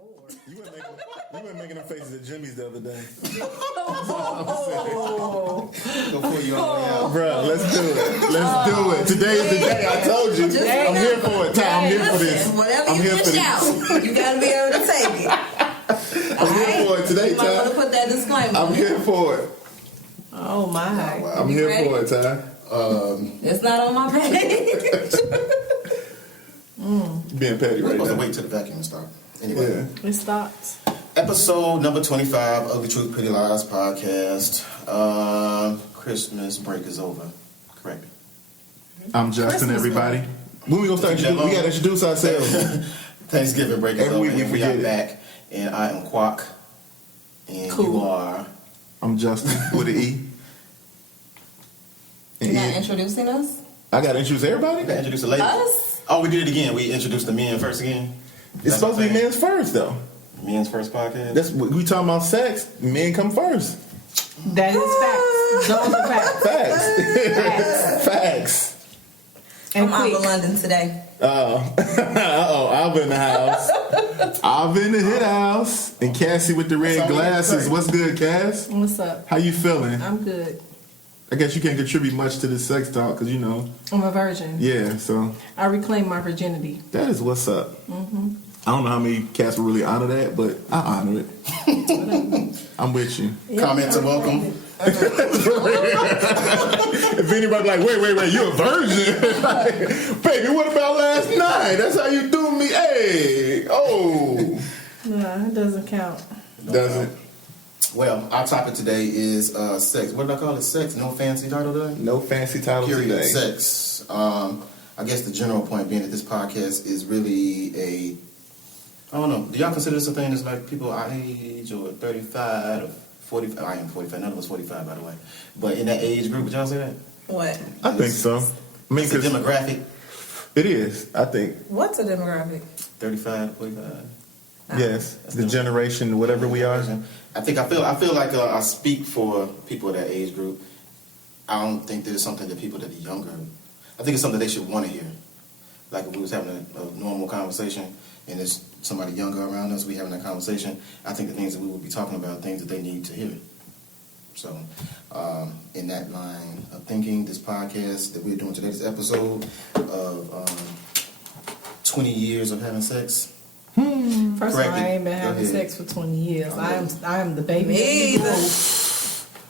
Lord. You weren't making them faces at Jimmy's the other day. Go pull you all the way out. Bruh, let's do it. Let's do it. Today is the day. I told you. I'm here for it. Ty, I'm here for this. Whatever I'm you here for dish this. out, you gotta be able to take it. I'm here for it today, You might want to Ty. put that disclaimer. I'm here for it. Oh my. Wow. I'm You here ready? for it, Ty. It's not on my page. Being petty We're right supposed to now. wait till the vacuum to start. Anyway, Yeah. It stops. episode number 25, Ugly Truth, Pretty Lies podcast. Christmas break is over. Correct. I'm Justin, Christmas everybody. When we gonna start? We gotta introduce ourselves. Thanksgiving break is Every over, week we and we forget are it. back. And I am Quack. And Cool. you are... I'm Justin with an E. You're And not E. introducing us? I gotta introduce everybody. You gotta introduce the ladies. Us? Oh, we did it again. We introduced the men first again. It's supposed to be men's first, though. Men's first podcast. That's we talking about sex. Men come first. That is facts. Those are facts. Facts. Facts. And I'm quick. out of London today. Alva in the house. Alva in the hit house. And Cassie with the red That's all we glasses. gotta say. What's good, Cass? What's up? How you feeling? I'm good. I guess you can't contribute much to this sex talk because, you know, I'm a virgin. yeah, so I reclaim my virginity. that is what's up. I don't know how many cats will really honor that, but I honor it. I'm with you. Comments are welcome. If anybody like, wait, you a virgin? Like, baby, what about last night? That's how you do me. Hey, oh. No, it doesn't count. Doesn't. Well, our topic today is sex. What did I call it? Sex? No fancy title today? No fancy title Period. today. Sex. I guess the general point being that this podcast is really I don't know. Do y'all consider this a thing that's like people our age or 35 or 45? I am 45. None of us 45, by the way. But in that age group, would y'all say that? What? I think so. I mean, It's a 'cause demographic. it is. I think. What's a demographic? 35, 45. Yes. The generation, whatever we are. I feel like I speak for people of that age group. I don't think that it's something that people that are younger. I think it's something they should want to hear. Like if we was having a normal conversation and there's somebody younger around us, we having that conversation. I think the things that we would be talking about are things that they need to hear. So, in that line of thinking, this podcast that we're doing today's episode of 20 years of having sex. First of all, Correct I ain't been it. Go having ahead. sex for 20 years. Okay. I am the baby. Me of the either. group.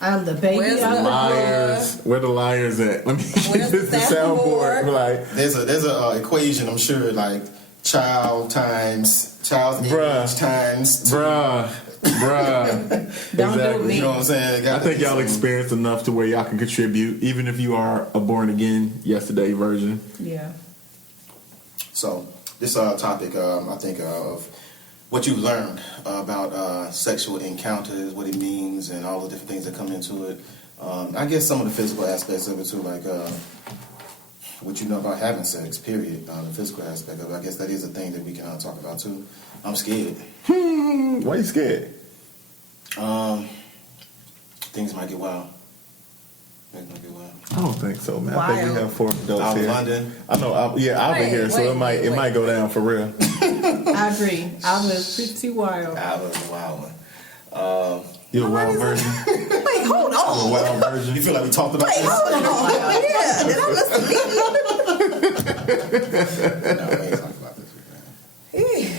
I'm the baby Where's of the the Liars. Where the liars at? Let me Where's get the the soundboard. soundboard? Like, There's a equation, I'm sure, like child's Bruh. age times. bruh. Don't do Exactly. me. You know what I'm saying? I think y'all experienced enough to where y'all can contribute, even if you are a born again yesterday virgin. Yeah. So this topic, I think of what you've learned about sexual encounters, what it means, and all the different things that come into it. I guess some of the physical aspects of it too, like what you know about having sex. Period. The physical aspect of it. I guess that is a thing that we can talk about too. I'm scared. Why you scared? Things might get wild. Things might get wild. I don't think so, man. I think we Wild. have 4 adults Out in here. London. I know. I'll be Wait, here, so it wait, might go down for real. I agree. I was pretty wild. I was a wild one. You a wild virgin? Wait, hold A on. wild virgin? You feel like we talked about Wait, this? hold on. Yeah, did I listen? No, we ain't talked about this. Man.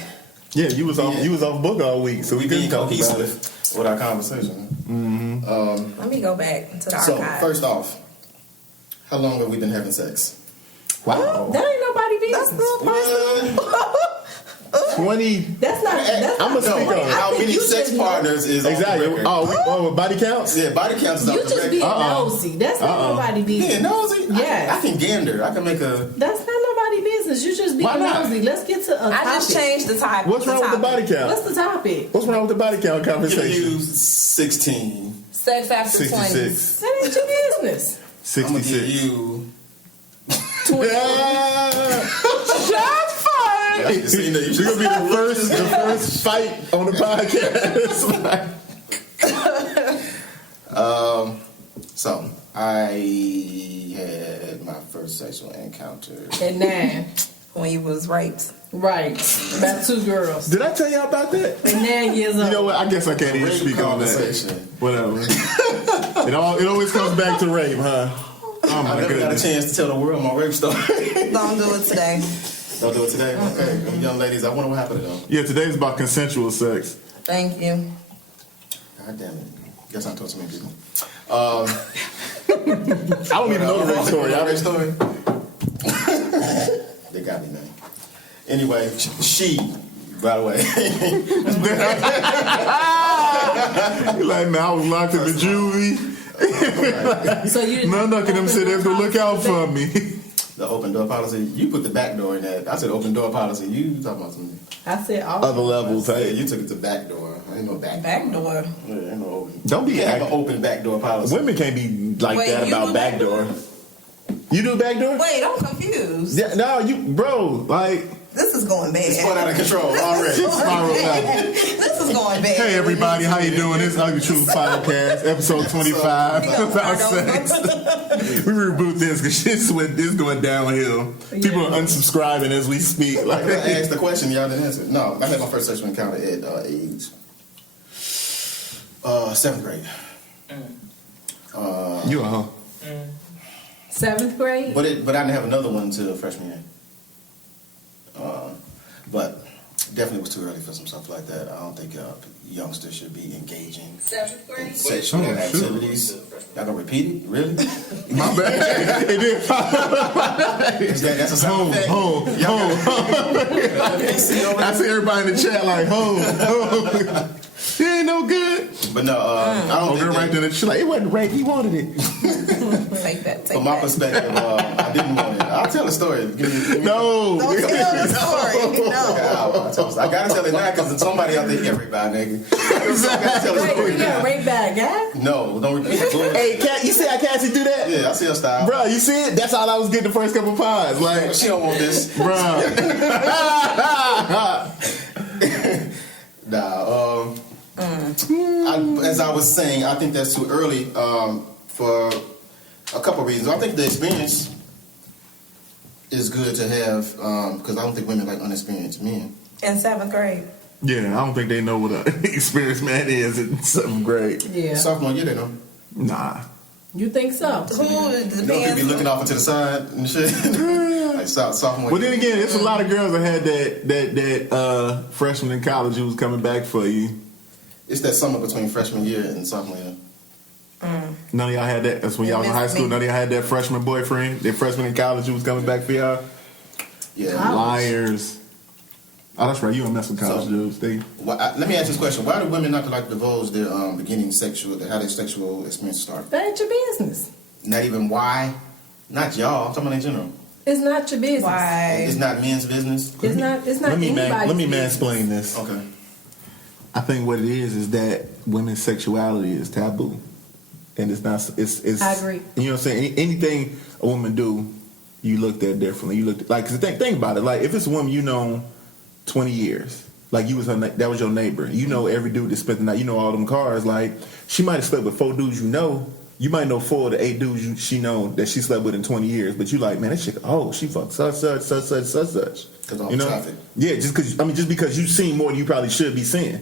Yeah, you was off. Yeah. You was off book all week, so we We couldn't being talk about it. cohesive with our conversation. Let me go back to the So archive. first off, how long have we been having sex? Wow, That ain't nobody That's business. not 20. That's not. I'ma speak on it. How think many you sex just partners is Exactly. on the record? With body counts? Yeah, body counts is You off the just record. being nosy. That's not nobody business. Yeah, nosy? Yes. I can gander. I can make a... That's not nobody business. You just being Why not? nosy. Let's get to a topic. I just changed the topic. What's wrong with the body count? What's the topic? What's wrong with the body count Give conversation? you 16. Sex after 66. 20s. That ain't your business. I'm going to give 66. you... Shots fired! You see that? You You're gonna be the first fight on the podcast. So, I had my first sexual encounter At 9. when you was raped. Right. About 2 girls. Did I tell y'all about that? And 9 years old. You know what? I guess I can't even Rape speak on that. conversation. Whatever. It always comes back to rape, huh? Oh my I never got a goodness. chance to tell the world my rape story. Don't do it today. Don't do it today? Okay. Young ladies, I wonder what happened to them. Yeah, today's about consensual sex. Thank you. God damn it. Guess I told too many people. I don't even know the rape story. Rape story? They got me, man. Anyway, she, by the way. You're like, man, I was locked in the juvie. So you None of them said they was gonna look out for me. The open door policy. You put the back door in that. I said open door policy. You talking about something. I said all Other levels, Yeah, hey. you took it to back door. Ain't no back door. Back door. Yeah, ain't no open. Don't be You can't have act- an open back door policy. Women can't be like Wait, that you about do back door. You do back door? Wait, I'm confused. Yeah, no, you, bro, like, This is going bad. It's going out of control already. spiral out. This is going bad. Hey everybody, how you doing? This is Ugly Truth Podcast, episode 25. About sex. We reboot this because this going downhill. People are unsubscribing as we speak. Like, I asked the question, y'all didn't answer. No, I had my first sexual encounter at age 7th grade. you a hoe. 7th grade? But I didn't have another one until freshman year. But definitely was too early for some stuff like that. I don't think youngsters should be engaging 7th grade? in sexual activities. Y'all gonna repeat it? Really? My bad. It did. That's a sound effect. Home. I see everybody in the chat like, home. He ain't no good. But no, I don't Over think right that, there, she like, it wasn't rape, he wanted it. Take that. Take from my that. perspective, I didn't want it. I'll tell the story. Give me No. Don't tell the story. No. I gotta tell it now because somebody out there get raped by a nigga. So I gotta tell the Wait, story you got now. raped by a guy? No, don't repeat it. Hey, you see how Cassie do that? Yeah, I see her style. Bro, you see it? That's all I was getting the first couple pies. Like, She don't want this. bro. Nah, as I was saying, I think that's too early for a couple reasons. I think the experience is good to have because I don't think women like unexperienced men. In 7th grade. Yeah, I don't think they know what an experienced man is in 7th grade. Yeah. Sophomore year, they know. Nah. You think so? Who You know, people be looking off to the side and shit. Like sophomore But year. then again, there's a lot of girls that had that freshman in college who was coming back for you. It's that summer between freshman year and sophomore year. None of y'all had that. That's when y'all was in high school. None of y'all had that freshman boyfriend, that freshman in college who was coming back for y'all. Yeah. Liars. Oh, that's right. You don't mess with college dudes. Let me ask this question: why do women not like to divulge their beginning how their sexual experience start? That ain't your business. Not even why. Not y'all. I'm talking about in general. It's not your business. Why? It's not men's business. It's not Let me anybody's business. mansplain this. Okay. I think what it is that women's sexuality is taboo, and it's not. It's. I agree. You know what I'm saying? Anything a woman do, you looked at differently. You looked like, cause think about it. Like if it's a woman you know 20 years, like you was that was your neighbor. You know every dude that spent the night. You know all them cars. Like she might have slept with 4 dudes. You know. You might know 4 of the 8 dudes she know that she slept with in 20 years, but you like, man, that shit. Oh, she fucked such. Because all You know? traffic. Yeah, just because you've seen more than you probably should be seeing.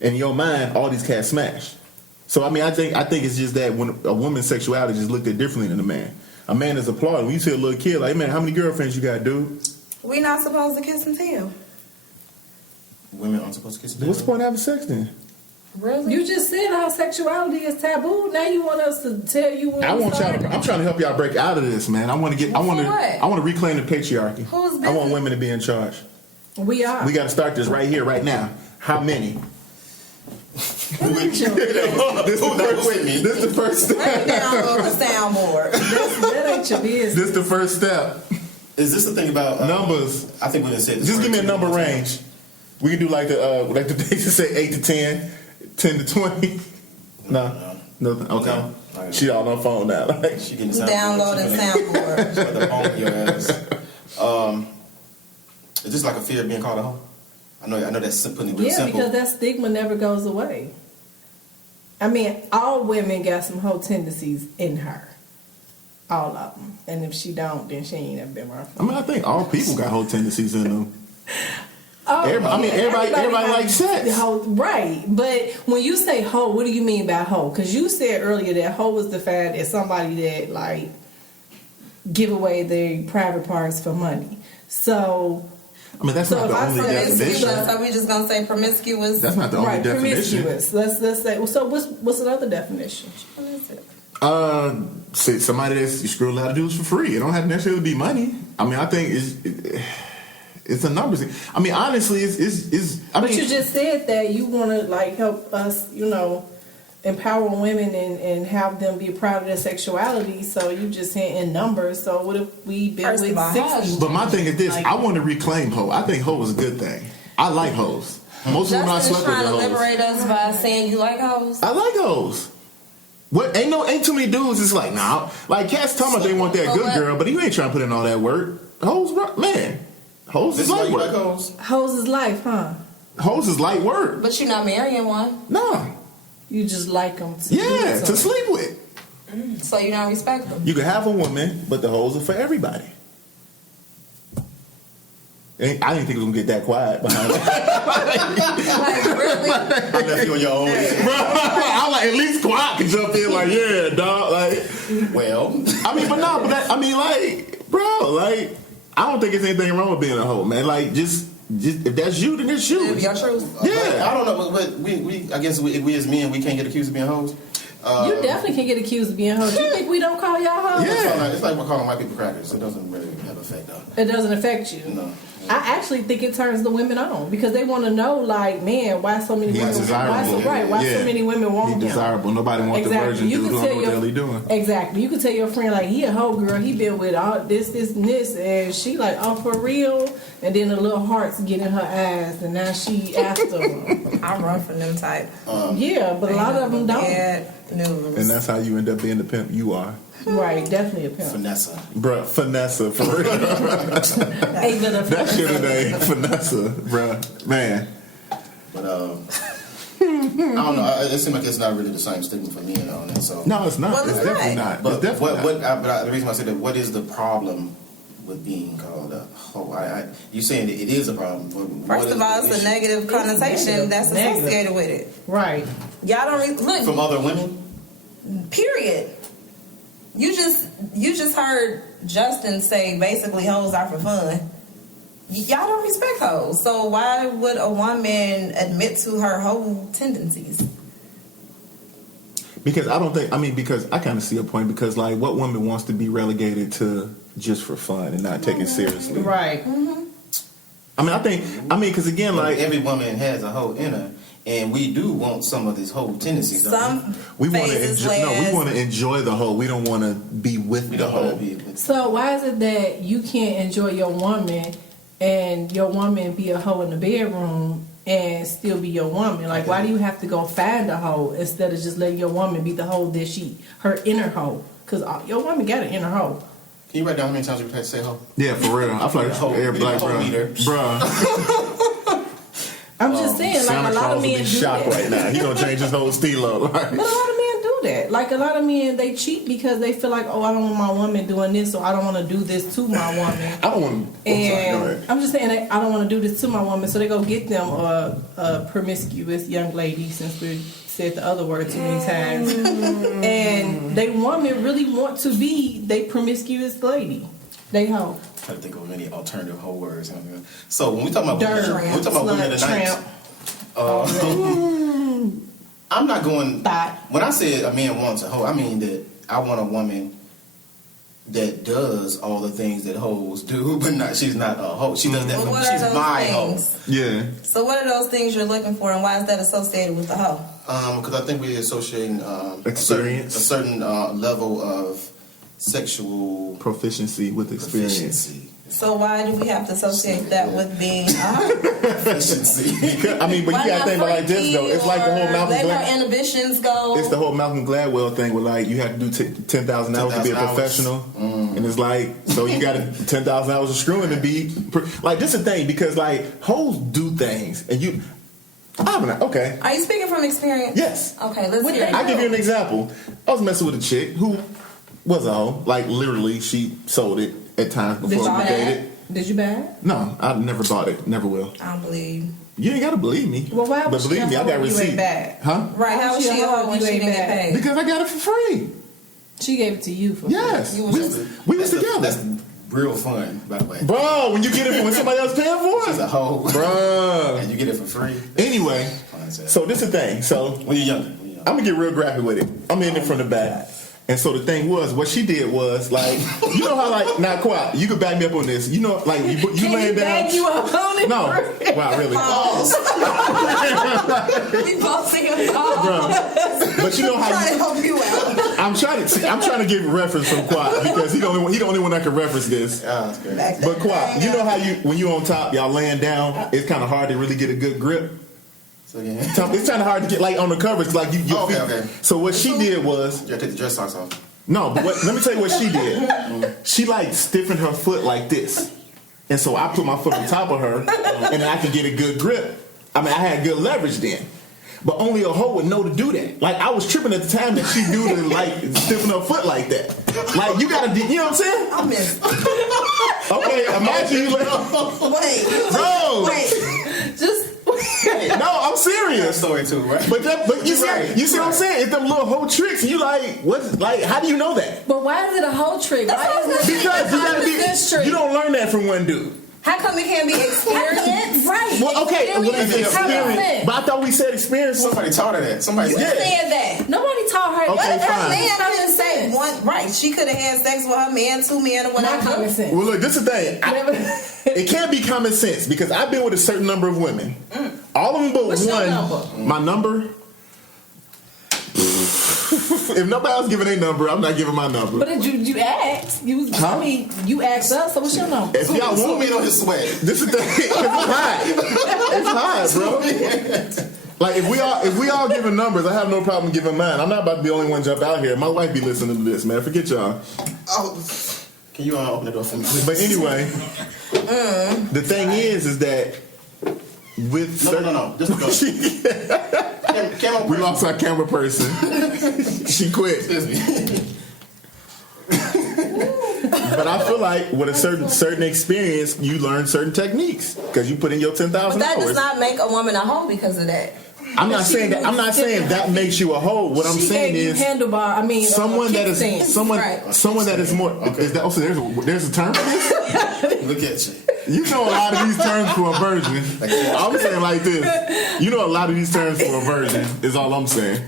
In your mind, all these cats smash. So I think it's just that when a woman's sexuality is just looked at differently than a man. A man is applauded. When you see a little kid, like, man, how many girlfriends you got, dude? We not supposed to kiss and tell. Women aren't supposed to kiss. What's the point of having sex then? Really? You just said our sexuality is taboo. Now you want us to tell you when we started? I'm trying to help y'all break out of this, man. I want what? to reclaim the patrarchy. Whose I want business? women to be in charge. We are. We got to start this right here, right now. How many? This is the first Bring step. it down on the soundboard. That ain't your business. This is the first step. Is this the thing about Numbers. I think we didn't say this. Just give me a first. number range. We can do like the basics say 8 to 10, 10 to 20. No, nothing. Okay. No. She all on her phone now. Like, She getting sound Downloading soundboard. Put the phone in your ass. Is this like a fear of being called a hoe? I know that's putting it real Yeah, simple. because that stigma never goes away. I mean, all women got some whole tendencies in her. All of them. And if she don't, then she ain't never been around. I mean, I think all people got whole tendencies in them. Oh, Everybody likes sex. Right. But when you say hoe, what do you mean by hoe? Because you said earlier that hoe was defined as somebody that, like, give away their private parts for money. So... I mean, that's not the only definition. So we just gonna say promiscuous? That's not the only definition. Promiscuous. Let's say. Well, so what's another definition? What is it? Say somebody that's you screw a lot of dudes for free. It don't have to necessarily be money. I mean, I think it's a numbers thing. I mean, honestly, But you just said that you want to like help us, empower women and have them be proud of their sexuality. So you just saying in numbers. So what if we been First with of all, 60? But my thing is this: I want to reclaim hoe. I think hoe is a good thing. I like hoes. Most of them I Justin's slept with trying to are hoes. liberate us by saying you like hoes. I like hoes. What ain't too many dudes. It's like like cats talking about they want that good girl, but you ain't trying to put in all that work. Hoes, man. Hoes This is is why light you like work. hoes? Hoes is life, huh? Hoes is light work. But you're not marrying one, Nah. You just like them to Yeah, to sleep with. so you don't respect them. You can have a woman, but the hoes are for everybody. I didn't think it was gonna get that quiet behind it. Like really? I left you on your own. Bro, I like at least quiet can jump in like, yeah, dog. Like, Well, I mean, but no, I don't think there's anything wrong with being a hoe, man. Like, just if that's you, then it's you. Live your truth. Yeah. I don't know, but we I guess we as men, we can't get accused of being hoes. You definitely can get accused of being hoes. You think we don't call y'all hoes? Yeah. It's like we're calling white people crackers. It doesn't really have an effect, though. It doesn't affect you. No. I actually think it turns the women on because they want to know, like, man, why so many He's women? desirable. Why so many women want him? He's desirable. Nobody wants the virgin dude who don't know what the hell he doing. Exactly. You can tell your friend, like, he a hoe girl. He been with all this, and this, and she like, oh, for real. And then the little hearts get in her eyes, and now she after him. I run from them type. Yeah, but a lot of them don't. Bad news. And that's how you end up being the pimp you are. Right, definitely a pimp. Vanessa. Bruh, Finessa, for real. That shit today, Finessa, bruh. Man. But I don't know. It seems like it's not really the same stigma for men on it. So No, it's not. Well, it's it's definitely not. not. But It's definitely not. the reason why I said that, what is the problem with being called a hoe? You saying that it is a problem. First of all, it's a negative connotation that's associated with it. Right. Y'all don't look. From other women? Period. You just heard Justin say basically hoes are for fun. Y'all don't respect hoes. So why would a woman admit to her hoe tendencies? Because because I kind of see a point. Because, like, what woman wants to be relegated to just for fun and not taken seriously? Right. Because again, like, every woman has a hoe in her. And we do want some of these whole tendencies. we want to enjoy the hoe. We don't want to be with the hoe. So why is it that you can't enjoy your woman and your woman be a hoe in the bedroom and still be your woman? Like, why do you have to go find a hoe instead of just letting your woman be the hoe that her inner hoe? Because your woman got an inner hoe. Can you write down how many times you've had to say hoe? Yeah, for real. I feel like every black bruh. I'm just saying, like, Santa a lot Claus of will men be do shocked that. right now. He gonna change his whole stilo. Like. But a lot of men do that. Like, a lot of men, they cheat because they feel like, oh, I don't want my woman doing this, so I don't want to do this to my woman. I don't want. I'm just saying, I don't want to do this to my woman, so they go get them a promiscuous young lady, since we said the other word too many times. And they woman really want to be they promiscuous lady. They hoe. I think of any alternative hoe words. So when we talk about Dirt, women tonight, I'm not going. When I said a man wants a hoe, I mean that I want a woman that does all the things that hoes do, but she's not a hoe. She does that for me. She's my hoe. Yeah. So what are those things you're looking for, and why is that associated with the hoe? Because I think we're associating experience, a certain level of sexual proficiency with experience. So why do we have to associate that with being a hoe? Proficiency. But you gotta think about it like this though. It's like the whole Malcolm let our Gladwell. inhibitions go. It's the whole Malcolm Gladwell thing where, like, you have to do 10,000 hours to be a professional, and it's like, so you got 10,000 hours of screwing to be like. This is the thing, because, like, hoes do things, and you. Okay. Are you speaking from experience? Yes. Okay, let's hear it. I'll give you an example. I was messing with a chick who was a hoe. Like literally, she sold it at times Did before you we buy dated. it? Did you buy it? No, I never bought it. Never will. I don't believe. You ain't gotta believe me. Well, why but was she believe me, I a hoe got when you receipt. ain't back? Huh? Right? How was she a hoe when you she ain't didn't get back? paid? Because I got it for free. She gave it to you for Yes, You we was was together. That's real fun, by the way. Bro, when you get it when somebody else paying for She's a it, hoe. bro. And you get it for free. Anyway, Fine, so this is the thing. So when you're younger. I'm gonna get real graphic with it. I'm in it from the back. And so the thing was, what she did was like, you know how like now, Quat, you could back me up on this. You know, like you Can laying he down. bag you up on it? No, wow, really, We both see him bro. But you know how trying to help you out. I'm trying to give a reference from Quat because he the only one that can reference this. That's great. But Quat, you know how when you on top, y'all laying down, it's kind of hard to really get a good grip. So yeah. It's kind of hard to get like on the covers, like you. Oh, okay. So what she did was. You gotta take the dress socks off. No, but let me tell you what she did. She like stiffened her foot like this. And so I put my foot on top of her and I could get a good grip. I mean, I had good leverage then. But only a hoe would know to do that. Like, I was tripping at the time that she knew to, like, stiffen her foot like that. Like, you gotta, you know what I'm saying? I missed. Okay, imagine you like, Wait. bro. Wait. Just. No, I'm That serious. story too, right? But you see, Right, you see what I'm right. saying? It's them little hoe tricks. You like, what? Like, how do you know that? But why is it a whole trick? Why is it Because you gotta this trick? be, you don't learn that from one dude. How come it can't be experienced? Right. Well, okay, well, it's Experience. experience. But I thought we said experience. Somebody taught her that. Somebody You said that. said that. Nobody taught her. Okay, that. fine. Man, I didn't say one. Right, she could have had sex with her man, two men, or Not whatever. common sense. Well, look, this is the thing. It can't be common sense because I've been with a certain number of women. All of them but What's your one. number? My number? If nobody else giving a number, I'm not giving my number. But you asked. I mean, you asked us. So what's your number? If y'all Zoom want me, in on his sweat. this is the thing. It's high. It's high, bro. Like if we all giving numbers, I have no problem giving mine. I'm not about to be the only one jump out here. My wife be listening to this, man. Forget y'all. Oh, can you open the door for me? But anyway, the thing is that with No. Just go. Camera we lost our camera person. She quit. Excuse me. But I feel like with a certain experience, you learn certain techniques because you put in your 10,000 But that does hours. not make a woman a hoe because of that. I'm not saying that. I'm not saying that makes you a hoe. What I'm She saying gave you is handlebar. I mean, someone that is kickstand. someone Right. someone that is more. Okay. Is that also there's a term for this? Look at you. You know a lot of these terms for a virgin. I'm saying like this. You know a lot of these terms for a virgin is all I'm saying.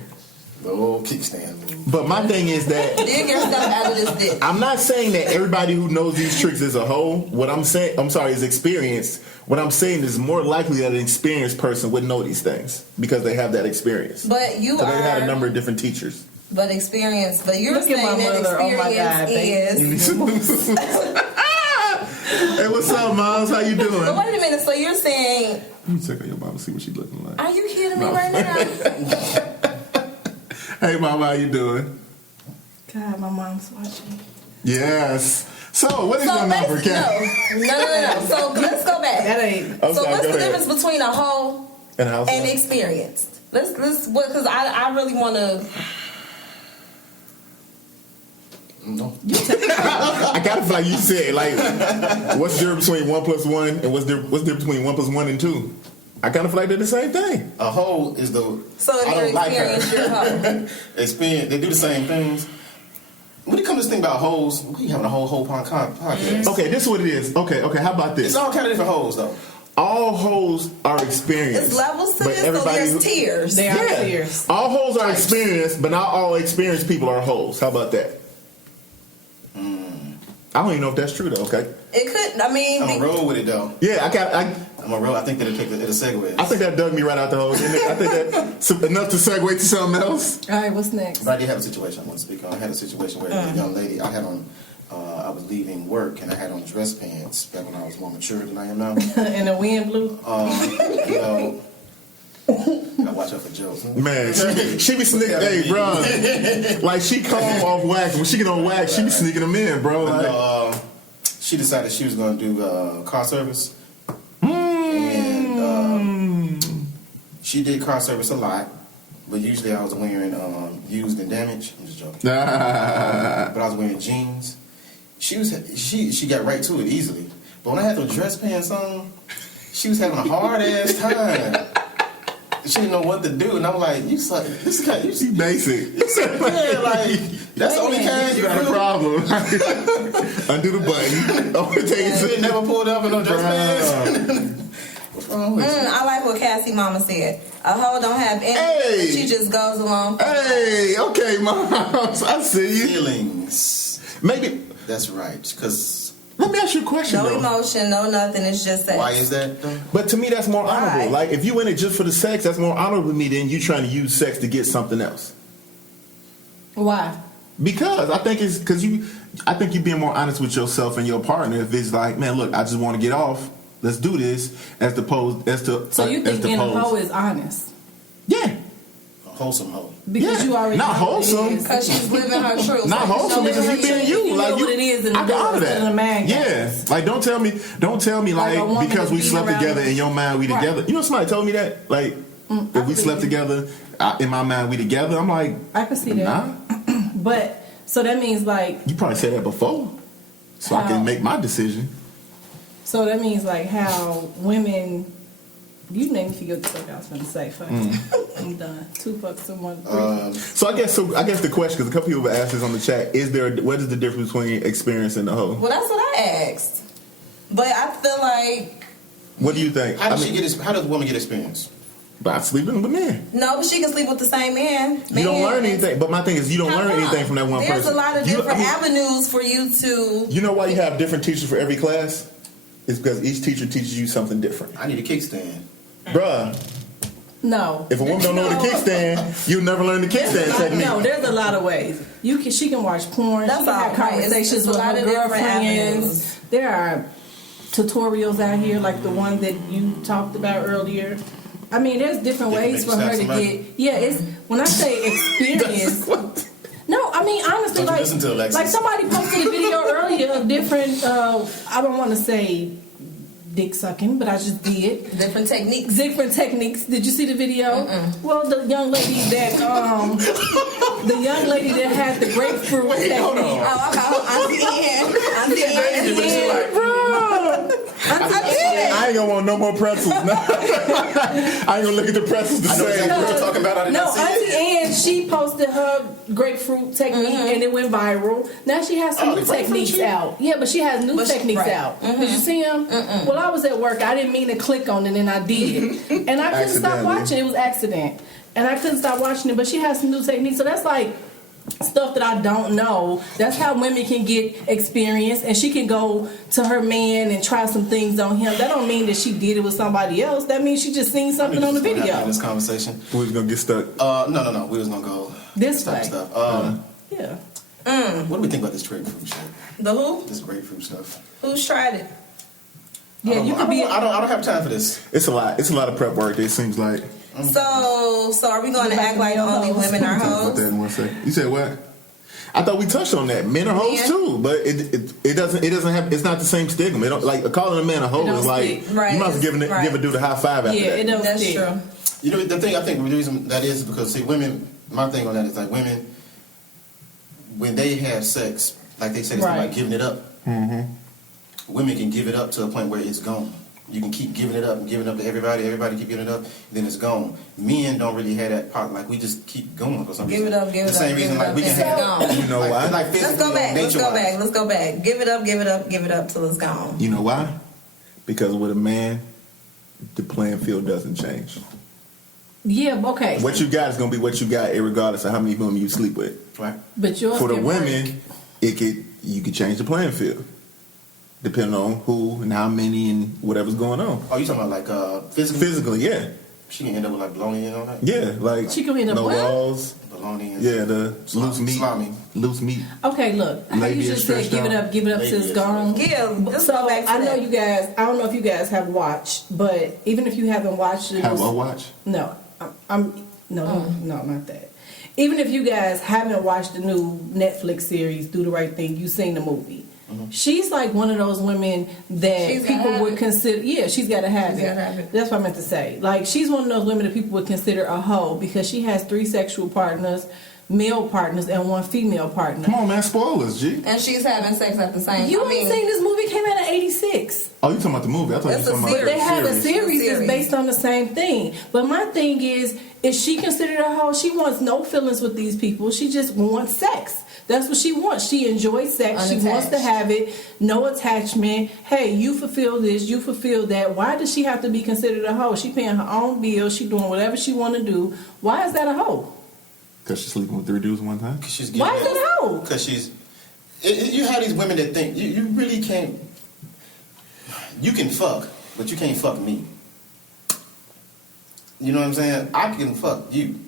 The old kickstand move. But my thing is that Dig your stuff out of this dick. I'm not saying that everybody who knows these tricks is a hoe. What I'm saying, is experienced. What I'm saying is more likely that an experienced person would know these things because they have that experience. But you So they had a are. number of different teachers. But experience. But you're Look at saying my that mother. Oh my experience God, is. Hey, what's up, Miles? How you doing? But wait a minute. So you're saying? Let me check on your mom and see what she's looking like. Are you kidding me No. right now? Hey, mama, how you doing? God, my mom's watching. Yes. So, what is So your number, basically, Kat? no. So let's go back. That ain't. I'm So sorry, what's go the ahead. difference between a hoe And a house and phone? experienced? Let's because I really want to. No. I gotta feel like you said, like, what's the difference between 1 plus 1 and what's the difference between 1 plus 1 and 2? I kind of feel like they're the same thing. A hoe is the. So if I you're don't like her. experienced, you're a hoe. Experience. They do the same things. When it comes to this thing about hoes, we having a whole podcast. Okay, this is what it is. Okay, how about It's this? all kind of different hoes though. All hoes are experienced. It's levels to but this, so everybody there's who- tiers. They are Yeah. tears. All hoes are experienced, but not all experienced people are hoes. How about that? I don't even know if that's true though. Okay. It could. I mean, I'm gonna roll with it though. Yeah, I'm gonna roll. I think that it'll segue. I think that dug me right out the hole. Didn't it? I think that's enough to segue to something else. All right, what's next? But I did have a situation I want to speak on. I had a situation where a young lady, I had on, I was leaving work and I had on dress pants back when I was more mature than I am now. And the wind blew. You know, I watch out for jokes. Man, she be sneaking. Hey, bro, like she come off wax. When she get on wax, she be sneaking them in, bro. Like, She decided she was going to do car service. And she did car service a lot. but usually I was wearing used and damaged. I'm just joking. But I was wearing jeans. She got right to it easily. But when I had those dress pants on, she was having a hard ass time. She didn't know what to do, and I'm like, "You suck. This guy, you basic. yeah, like that's the only kind You got a problem. Undo the button. It never pulled up in no dress pants. What's wrong with you? I like what Cassie Mama said. A hoe don't have any. Hey. She just goes along. Hey, okay, moms, I see you. Feelings. Maybe. That's right. Because Let me ask you a question. No though. emotion, no nothing. It's just sex. why is that? Though? But to me, that's more Why? honorable. Like, if you in it just for the sex, that's more honorable to me than you trying to use sex to get something else. Why? Because I think it's because I think you being more honest with yourself and your partner. If it's like, man, look, I just want to get off. Let's do this. As to So you think being a hoe is honest? Yeah. A wholesome hoe. Because you already Not know what it wholesome. is. Because she's living her truth. Not wholesome living because her you being truth. you. You Like know what it is in the I can honor business and the man that. Yeah. games. Like don't tell me Like a like woman because we beating slept around together the- in your mind we Right. together. You know somebody told me that? Like if we slept together in my mind we together. I'm like, I can see that. nah. But so that means like You probably said that before. So I How? can make my decision. so that means like how women. You made me forget what the fuck I was going to say. Fuck. I'm done. 2 fucks and 1 3. So I guess the question, because a couple people have asked this on the chat, what is the difference between experience and the hoe? Well, that's what I asked. But I feel like What do you think? How does the woman get experience? By sleeping with men. no, but she can sleep with the same man. You don't learn anything. But my thing is, you don't learn anything from that one There's person. a lot of different avenues for you to. You know why you have different teachers for every class? It's because each teacher teaches you something different. I need a kickstand. Bruh, No. if a woman don't know the kickstand, you'll never learn the kickstand technique. No, there's a lot of ways. She can watch porn. That's she can all have right. conversations It's a with lot her of different girlfriends. avenues. There are tutorials out here like the one that you talked about earlier. I mean, there's different ways for her to get. Yeah, it's when I say experience. No, I mean honestly, Don't you listen to Alexis. like somebody posted a video earlier of different. I don't want to say dick sucking, but I just did. Different techniques. Different techniques. Did you see the video? Well, the young lady that had the grapefruit technique. hold on. Oh, I'm seeing. Bro, I did it. I ain't gonna want no more pretzels. I ain't gonna look at the pretzels the I know same. exactly what you're talking about. I did No, not see Auntie it. Ann, she posted her grapefruit technique and it went viral. Now she has some Oh, new the grapefruit techniques shit? out. Yeah, but she has new techniques right. out. Did you see them? Well, I was at work. I didn't mean to click on it and I did. And I couldn't stop Accidentally. watching. It was accident. And I couldn't stop watching it, but she has some new techniques. So that's like stuff that I don't know. That's how women can get experience, and she can go to her man and try some things on him. That don't mean that she did it with somebody else. That means she just seen something on the In video. this conversation. We was gonna get stuck. No. We was gonna go This type way. of stuff. Yeah. What do we think about this grapefruit shit? The who? This grapefruit stuff. Who's tried it? Yeah, you could be. I don't have time for this. It's a lot. It's a lot of prep work. It seems like. So are we going to act like only women are Talk about hoes? that in 1 second. You said what? I thought we touched on that. Men are hoes Yeah. too, but it doesn't have. It's not the same stigma. It don't, like calling a man a hoe It don't is like stick. Right. you might as well give a dude a high five after Yeah, that. it don't That's stick. true. You know, the thing I think the reason that is because see, women. My thing on that is like women when they have sex, like they say, it's Right. like giving it up. Women can give it up to a point where it's gone. You can keep giving it up and giving it up to everybody. Everybody keep giving it up, then it's gone. Men don't really have that part. Like we just keep going for some Give reason. it up, give it the same up, reason give it like up, we can and have. it's gone. You know like, why? Like Let's physically, go back. Let's go nature-wise. back. Let's go back. Give it up. Give it up. Give it up till it's gone. You know why? Because with a man, the playing field doesn't change. Yeah, okay. What you got is gonna be what you got, regardless of how many women you sleep with. Right. But yours For the can work. women, you could change the playing field, depending on who and how many and whatever's going on. Oh, you talking about like physically? Physically, yeah, She can end up with like bologna and all that. yeah, like She can end up no what? walls. Bologna. And Yeah, the loose meat. Salami. Loose meat. Okay, look. How you Labia just said, stretched give it out. up till Labia it's gone. Yeah, let's So go back to I know that. you guys. I don't know if you guys have watched, but even if you haven't watched it, Have a watch. no, no, not that. Even if you guys haven't watched the new Netflix series, Do the Right Thing, you've seen the movie. She's like one of those women that She's gotta people have would it. consider. Yeah, she's got to have She's it. gotta have it. That's what I meant to say. Like, she's one of those women that people would consider a hoe because she has 3 sexual partners, male partners, and 1 female partner. Come on, man, spoilers, G. And she's having sex at the same time. You ain't seen this movie? Came out in '86. Oh, you talking about the movie? I thought you It's were a talking about series. They have a the series that's Series. based on the same thing. But my thing is she considered a hoe? She wants no feelings with these people. She just wants sex. That's what she wants. She enjoys sex. She wants to Unattached. have it. No attachment. Hey, you fulfill this. You fulfill that. Why does she have to be considered a hoe? She paying her own bills. She doing whatever she want to do. Why is that a hoe? Because she's sleeping with 3 dudes one time. She's Why is that a hoe? Because you have these women that think you really can't. You can fuck, but you can't fuck me. You know what I'm saying? I can fuck you,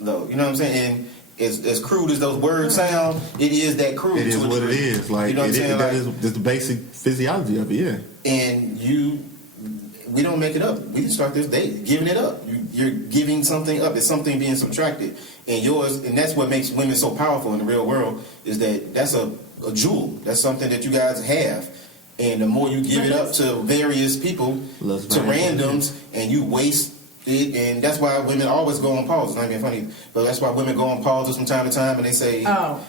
though. You know what I'm saying? And as crude as those words sound, it is that crude. It is to a what it degree. is. Like, you know what I'm saying? that is just the basic physiology of it, yeah. And we don't make it up. We just start this day giving it up. You're giving something up. It's something being subtracted. And that's what makes women so powerful in the real world, is that that's a jewel. That's something that you guys have. And the more you give it up to various people, Let's to random. randoms, and you waste it, and that's why women always go on pause. It's not being funny, but that's why women go on pauses from time to time, and they say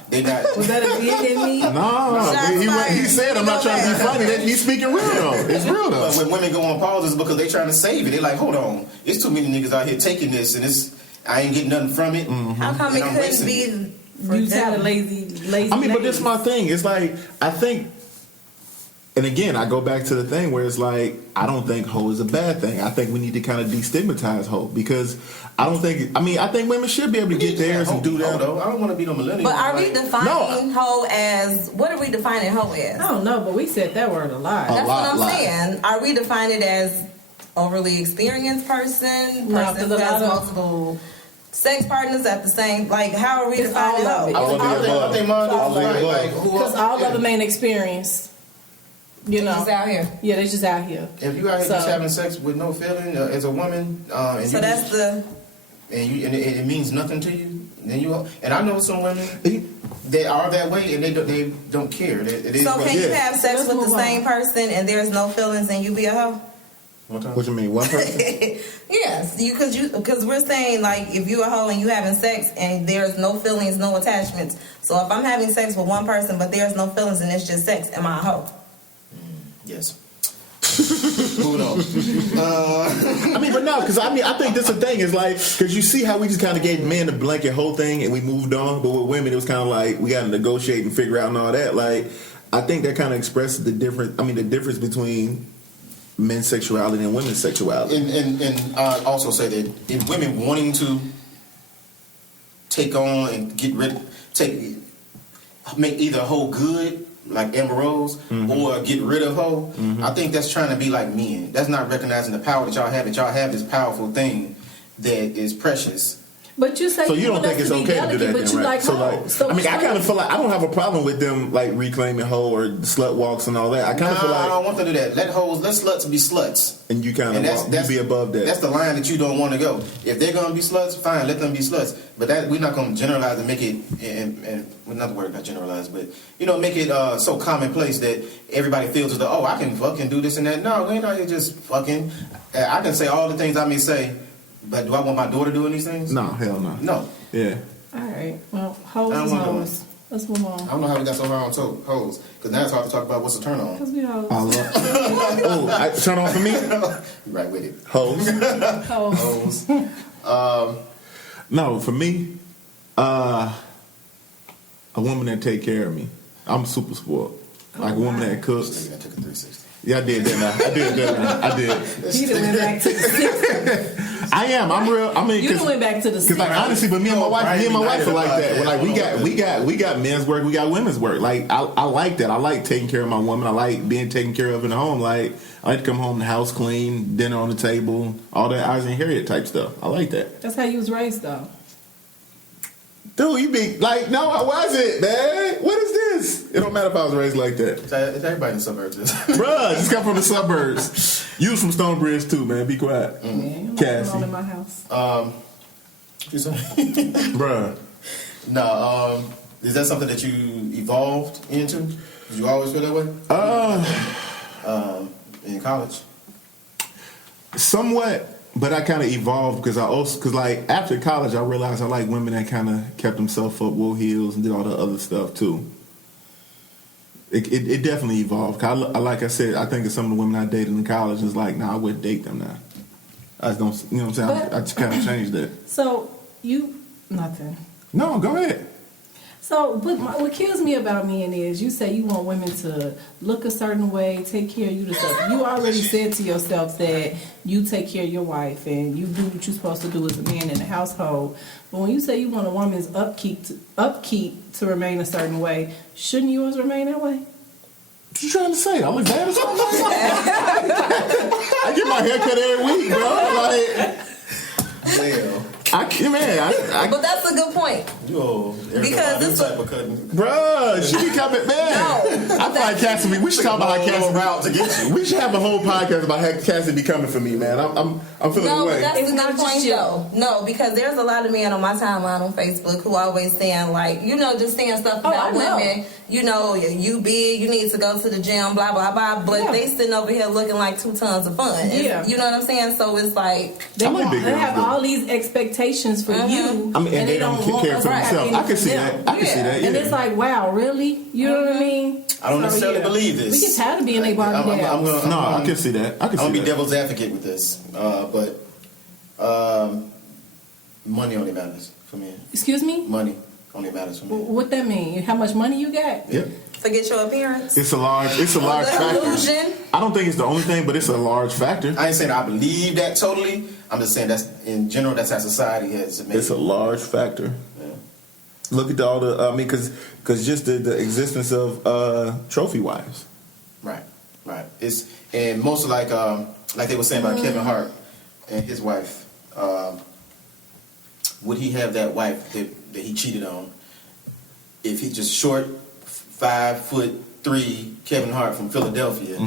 they not. Was that a bit in me? No, he said I'm not trying to be funny. He's speaking real though. It's real though. But when women go on pauses, because they trying to save it, they like, hold on, it's too many niggas out here taking this, and I ain't getting nothing from it. How come it And I'm couldn't wasting be for You tired of them? lazy. I mean, but this is ladies. my thing. It's like, I think, and again, I go back to the thing where it's like, I don't think hoe is a bad thing. I think we need to kind of destigmatize hoe, because I don't think, I think women should be able to get theirs and do that. I don't want to be no millennial. But are we Like, defining hoe as, what are we defining hoe as? I don't know, but we said that word a lot. That's lot. what I'm saying. Are we defining it as overly experienced person, No, person 'cause who a has lot of- multiple sex partners at the same, like, how are we It's defining all of hoe? it. I think mine All is of it. like who Because all yeah. of them ain't experienced. You know. Just out here. Yeah, they just out here. If you out here So- just having sex with no feeling as a woman, and So you that's just, the, and it means nothing to you, then and I know some women that are that way, and they don't care. It is so what can it you is. have sex Let's with the move on. same person and there's no feelings and you be a hoe? One time. What you mean, one person? Yes, because we're saying, like, if you a hoe and you having sex and there's no feelings, no attachments. So if I'm having sex with one person but there's no feelings and it's just sex, am I a hoe? Yes. Moving on. I mean, but no, because I think this the thing is like, because you see how we just kind of gave men the blanket whole thing and we moved on, but with women it was kind of like we got to negotiate and figure out and all that. Like, I think that kind of expresses the difference between men's sexuality and women's sexuality. And I also say that in women wanting to take on and make either a hoe good, like Amber Rose, or get rid of hoe, I think that's trying to be like men. That's not recognizing the power that y'all have. That y'all have this powerful thing that is precious. But you say So you don't want think us it's to be okay to do that, delicate, but then, you right? like So, hoes. So I mean, I kind of feel like I don't have a problem with them like reclaiming hoe or slut walks and all that. I kind of feel I like, don't want them to do that. Let sluts be sluts. and you kind And of be above that. That's the line that you don't want to go. If they're gonna be sluts, fine, let them be sluts. But we're not gonna generalize and make it. And another word, not generalize, but make it so commonplace that everybody feels as though, I can fucking do this and that. No, we ain't out here just fucking. I can say all the things I may say, but do I want my daughter doing these things? No, hell no. No. Yeah. All right. Well, hoes I is don't want hoes. Let's move I on. don't know how we got so hard on hoes, because now it's hard to talk about what's a turn on. Because we hoes. I love. Oh, turn on for me. Right with it. Hoes. Hoes. Hoes. No, for me, a woman that take care of me. I'm super spoiled. Like a woman that cooks. I took a 360. Yeah, I did that. I did that. I did. You done went back to the 60s. I am. I'm real. I mean, You done went back to the because like 60s. honestly, but me and my wife are like that. Yeah, Like we got men's work, we got women's work. Like I like that. I like taking care of my woman. I like being taken care of in the home. Like I like to come home, the house clean, dinner on the table, all that Eyes and Harriet type stuff. I like that. That's how you was raised, though. Dude, you be like, no, I wasn't, man. What is this? It don't matter if I was raised like that. It's everybody in the suburbs. Bruh, just come from the suburbs. You was from Stonebridge too, man. Be quiet. Yeah, you know Cassie. what's going on in my house. You say? Bruh. No, is that something that you evolved into? Did you always feel that way? In college? Somewhat, but I kind of evolved because like after college I realized I like women that kind of kept themselves up, wore heels, and did all the other stuff too. It definitely evolved. Like I said, I think of some of the women I dated in college is like, nah, I wouldn't date them now. I just don't, you know what I'm saying? I just kind of changed that. So nothing. No, go ahead. So, but what kills me about men is you say you want women to look a certain way, take care of you. You already said to yourself that you take care of your wife and you do what you're supposed to do as a man in the household. But when you say you want a woman's upkeep to remain a certain way, shouldn't yours remain that way? What you trying to say? I look bad or something? I get my hair cut every week, bro. Like, Well. But that's a good point. Yo, because this type of cutting. Bruh, she be coming, man. I feel like Cassie, we should talk about how Cassie route to get you. We should have a whole podcast about how Cassie be coming for me, man. I'm feeling No, away. but that's a good point, though. No, because there's a lot of men on my timeline on Facebook who always saying, like, just saying stuff about women. You big, you need to go to the gym, blah, blah, blah. But they sitting over here looking like 2 tons of fun. Yeah. You know what I'm saying? So it's like... They have all these expectations for you. I mean, and they don't care for themselves. I can see that. I can see that, yeah. And it's like, wow, really? You know what I mean? I don't necessarily believe this. We get tired of being a Barbie doll. I can see that. I'm going to be devil's advocate with this. But money only matters for me. Excuse me? Money only matters for me. What that mean? How much money you got? Yep. Forget your appearance. It's a large factor. Illusion. I don't think it's the only thing, but it's a large factor. I ain't saying I believe that totally. I'm just saying that's in general. That's how society has made. It's a large factor. Yeah. Look at all the. Because just the existence of trophy wives. Right. It's and most of like they were saying about Kevin Hart and his wife. Would he have that wife that he cheated on if he just short 5'3" Kevin Hart from Philadelphia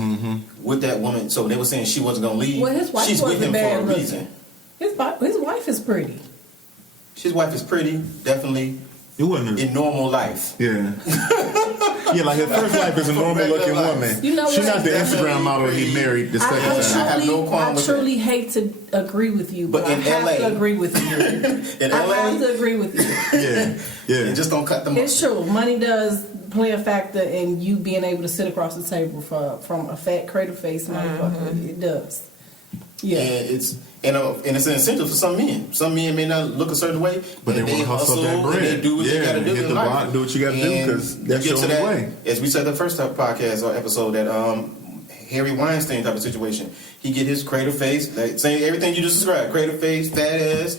with that woman? So they were saying she wasn't gonna leave. Well, his wife She's with him for a looking. reason. His wife is pretty. His wife is pretty, definitely. It wasn't in normal life. Yeah. Yeah, like his first wife is a normal looking woman. She's not the Instagram model he married the second time. I have no qualm with truly hate to agree with you, but I have to agree with you. In I LA? have to agree with you. Yeah. And just don't cut them off. It's true. Money does play a factor in you being able to sit across the table from a fat, crater face motherfucker. It does. Yeah. And it's an incentive for some men. Some men may not look a certain way, but they want to hustle that bread. They do what they got to do. Hit the block, do what you got to do because that's your only way. As we said the first podcast or episode, that Harry Weinstein type of situation. He get his crater face, saying everything you just described, crater face, fat ass,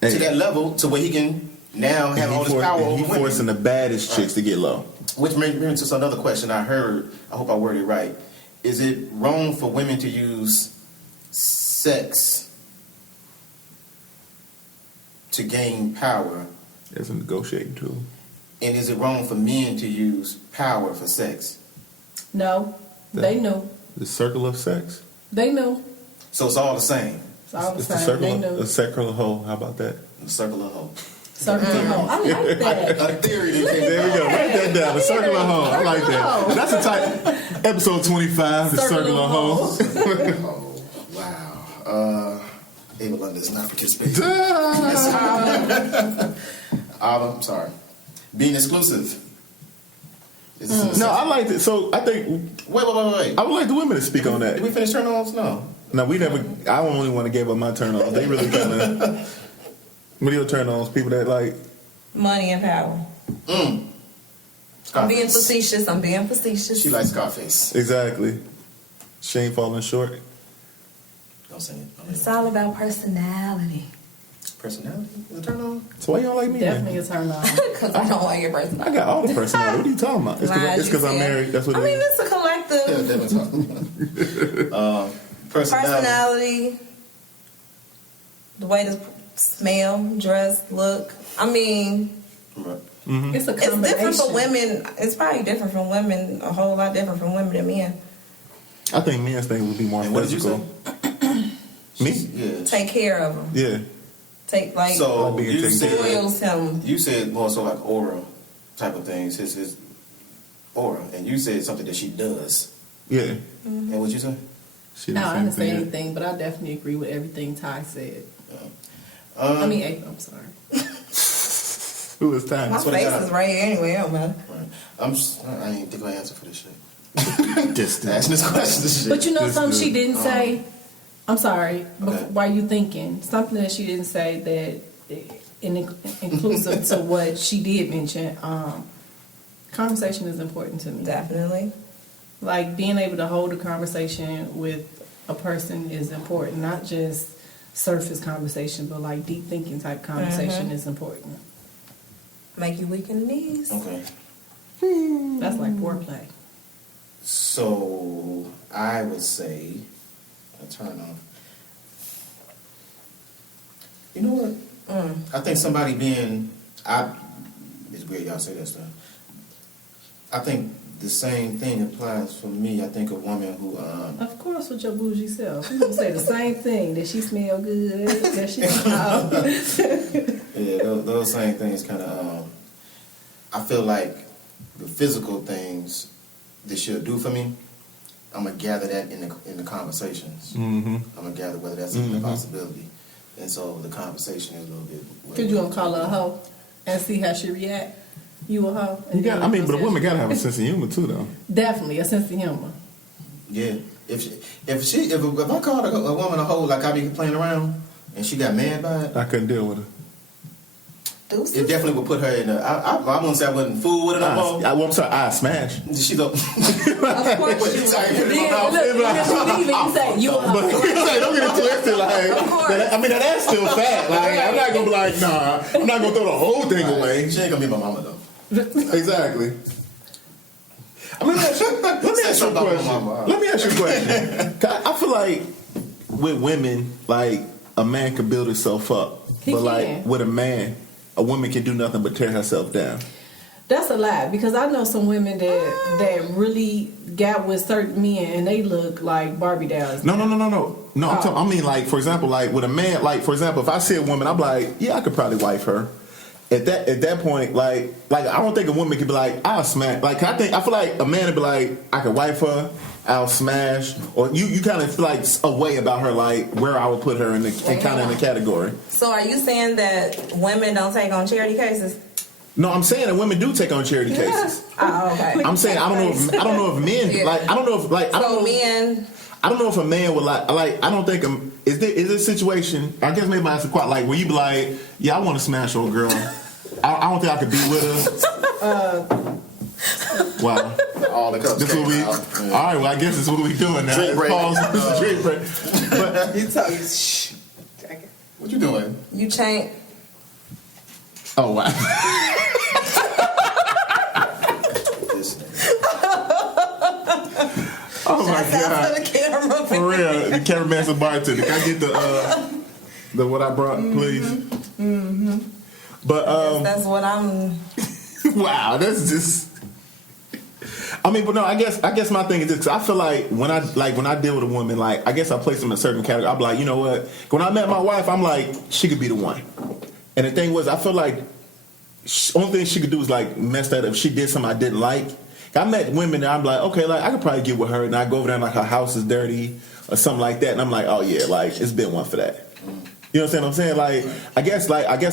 to that level to where he can now have all this power over women. He's forcing the baddest chicks to get low. Which brings me to another question I heard. I hope I worded it right. Is it wrong for women to use sex to gain power? As a negotiating tool. And is it wrong for men to use power for sex? No. They know. The circle of sex? They know. So it's all the same. It's all the same. A circle of hoe. How about that? The circle of hoe. Circle of hoe. I like that. A theory. There we go. Write that down. The circle of hoe. I like that. That's a type. Episode 25. The circle of hoe. Wow. Ava London is not participating. I'm sorry. Being exclusive. No, I like it. So I think. Wait. I would like the women to speak on that. Did we finish turn-ons? No. No, we never. I only want to give up my turn-ons. They really kind of. What are your turn-ons? People that like money and power. I'm being facetious. She likes Scarface. Exactly. She ain't falling short. Don't say it. It's all about personality. Personality is a turn on. So why you don't like me? Definitely a turn on. Because I don't like your personality. I got all the personality. What are you talking about? It's because I'm married. That's what. I mean, it's a collective. Personality. The way to smell, dress, look. I mean, it's a combination. It's different for women. It's probably different from women. A whole lot different from women than men. I think men's thing would be more physical. Me? Yeah. Take care of them. Yeah. Take like so you spoils him. You said more so like oral type of things. His aura, and you said something that she does. Yeah. And what you say? She No, I didn't say thing. anything, but I definitely agree with everything Ty said. April, I'm sorry. Who was time? My what I face got. is right here anyway. It don't matter. Right. I ain't think I answer for this shit. Just Asking this question. This shit. But you know This something good. she didn't say? I'm sorry. Okay. Why you thinking? Something that she didn't say that inclusive to what she did mention. Conversation is important to me. Definitely. Like being able to hold a conversation with a person is important, not just surface conversation, but like deep thinking type conversation is important. Make you weak in the knees. Okay. That's like foreplay. So I would say a turn off. You know what? I think somebody it's weird y'all say that stuff. I think the same thing applies for me. I think a woman who Of course, with your bougie self, you gonna say the same thing. That she smell good. That she yeah, those same things kind of I feel like the physical things that she'll do for me, I'm gonna gather that in the conversations. Mm-hmm. I'm gonna gather whether that's even a possibility, and so the conversation is a little bit. Could you gonna call her a hoe and see how she react? You a hoe? You got. I mean, but a woman gotta have a sense of humor too, though. Definitely a sense of humor. Yeah, if I called a woman a hoe like I be playing around, and she got mad by it, I couldn't deal with her. it definitely would put her in. I wouldn't say I wasn't fool with her no more. I'm sorry. I smash. She go. Of course you would. Then look, you leave it, you say you a But hoe. don't get it twisted. Like, course. I mean, that's still fat. Like, I'm not gonna be like, nah. I'm not gonna throw the whole thing away. She ain't gonna be my mama though. Exactly. I mean, let me ask you a question. Let me ask you a question. 'Cause I feel like with women, like a man can build himself up, He but like can. with a man, a woman can do nothing but tear herself down. That's a lie because I know some women that really got with certain men and they look like Barbie dolls. No. I mean, like for example, like with a man, like for example, if I see a woman, I'm like, yeah, I could probably wife her. At that point, like I don't think a woman could be like, I'll smash. Like I feel like a man would be like, I could wife her, I'll smash, or you kind of feel like a way about her, like where I would put her in the kind of in the category. So are you saying that women don't take on charity cases? No, I'm saying that women do take on charity cases. Oh, okay. I'm saying I don't know if men Yeah. like I don't know if like I don't know. Men. I don't know if a man would like I don't think is there a situation, I guess maybe I ask a quite like where you be like, yeah, I want to smash old girl. I don't think I could be with her. Wow. All the cups. This what we all right, well I guess this is what we doing now. Drink It's break. pause. Drink break. But You talking shh. What you doing? You change. oh wow. This Oh my Shout out god. to the camera. For real. The cameraman's a bartender. Can I get the what I brought, please? Mm-hmm. But That's what I'm. wow, that's just. I mean, but no, I guess my thing is this. 'Cause I feel like when I deal with a woman, like I guess I place them in a certain category. I'm like, you know what? When I met my wife, I'm like, she could be the one. And the thing was, I feel like only thing she could do is like mess that up. If she did something I didn't like. I met women that I'm like, okay, like I could probably get with her, and I go over there and like her house is dirty or something like that, and I'm like, oh yeah, like it's been one for that. You know what I'm saying? Like I guess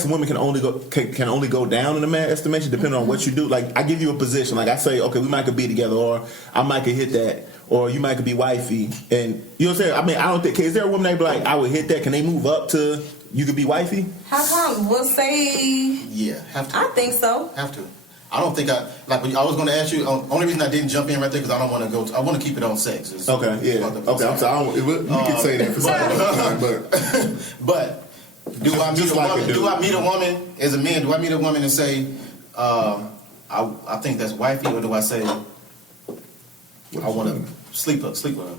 a woman can only go down in a man's estimation depending on what you do. Like I give you a position, like I say, okay, we might could be together, or I might could hit that, or you might could be wifey, and you know what I'm saying? I mean, I don't think. Is there a woman that be like, I would hit that? Can they move up to you could be wifey? How come? We'll say. yeah, have to. I think so. Have to. I don't think I was going to ask you. Only reason I didn't jump in right there because I don't want to go. I want to keep it on sex. It's Okay, yeah. Okay, I'm sorry. You can say that for but But do I meet Just a like woman? a dude. Do I meet a woman as a man? Do I meet a woman and say, I think that's wifey, or do I say I want to sleep with her?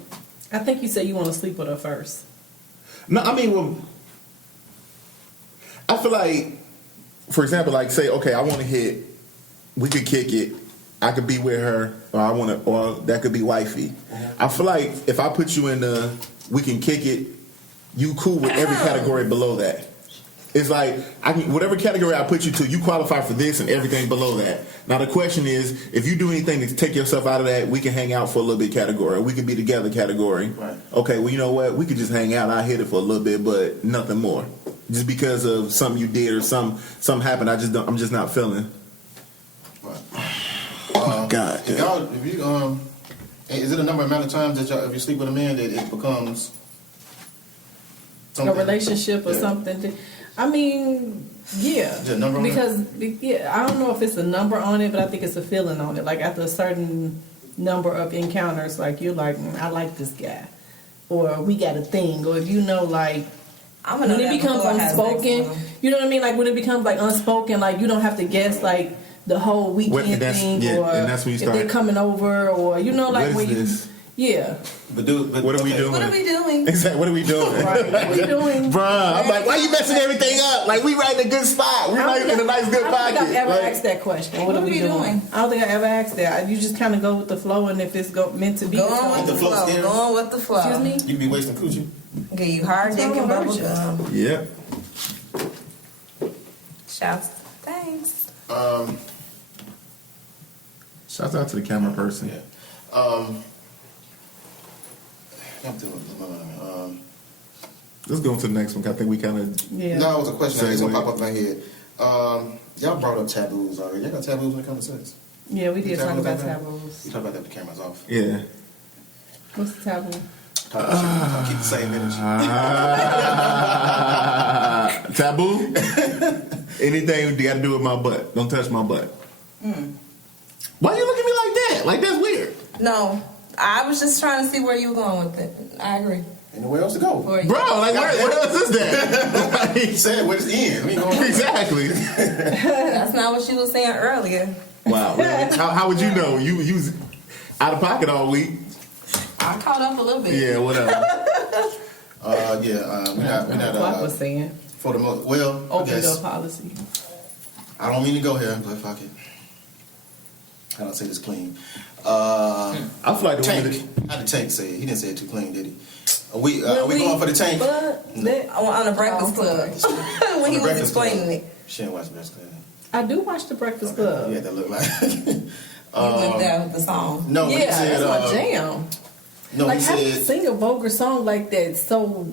I think you said you want to sleep with her first. no, I mean, well, I feel like, for example, like say, okay, I want to hit. We could kick it. I could be with her, or that could be wifey. I feel like if I put you in the we can kick it, you cool with every category below that. It's like whatever category I put you to, you qualify for this and everything below that. Now the question is, if you do anything to take yourself out of that, we can hang out for a little bit category. We can be together category. Right. Okay, well you know what? We could just hang out. I hit it for a little bit, but nothing more. Just because of something you did or something happened, I'm just not feeling. Right. Oh my God. If you is it a number amount of times that if you sleep with a man that it becomes A relationship or something. I mean, yeah. Is there a number on because I don't know if it's a number on it, but I think it's a feeling on it. Like after a certain number of encounters, like you're like, I like this guy, or we got a thing, or if you know, like when it becomes unspoken, you know what I mean? Like when it becomes like unspoken, like you don't have to guess like the whole weekend thing, or and that's when you if they're coming over, or you know, like when you. Yeah. But what are we doing? What are we doing? Exactly. What are we doing? Right. What are we doing? Bruh, I'm like, why you messing everything up? Like, we right in a good spot. We're like in a nice, good pocket. I don't think I've ever asked that question. What are we doing? I don't think I ever asked that. You just kind of go with the flow, and if it's meant to be. Going with the flow. Going with the flow. Excuse me? You be wasting coochie. Give you hard dick and bubble gum. Yep. Shouts. Thanks. Shouts out to the camera person. Yeah. Let's go to the next one. I think we kind of. Yeah. No, it was a question that's gonna pop up in my head. Y'all brought up taboos already. Y'all got taboos when it comes to sex? Yeah, we did talk about You taboos. talk about that with the cameras off. Yeah. What's the taboo? Keep the same energy. Taboo? Anything you got to do with my butt. Don't touch my butt. Why you look at me like that? Like, that's weird. No, I was just trying to see where you were going with it. I agree. Ain't nowhere else to go. Bro, like, what else is that? He said, where's the end? We going Exactly. That's not what she was saying earlier. Wow. Really? How would you know? You was out of pocket all week. I caught up a little bit. Yeah, whatever. We're not. What was saying? For the most, well, Open door policy. I don't mean to go here, but fuck it. I don't say this clean. I feel like Tank. How did Tank say it? He didn't say it too clean, did he? Are we going for the Tank? On the Breakfast Club. When he was explaining it. She didn't watch the Breakfast Club. I do watch the Breakfast Club. Yeah, that look like. You went there with the song. No, yeah, he said, that's my jam. No, like, he how do you said. sing a vulgar song like that? So,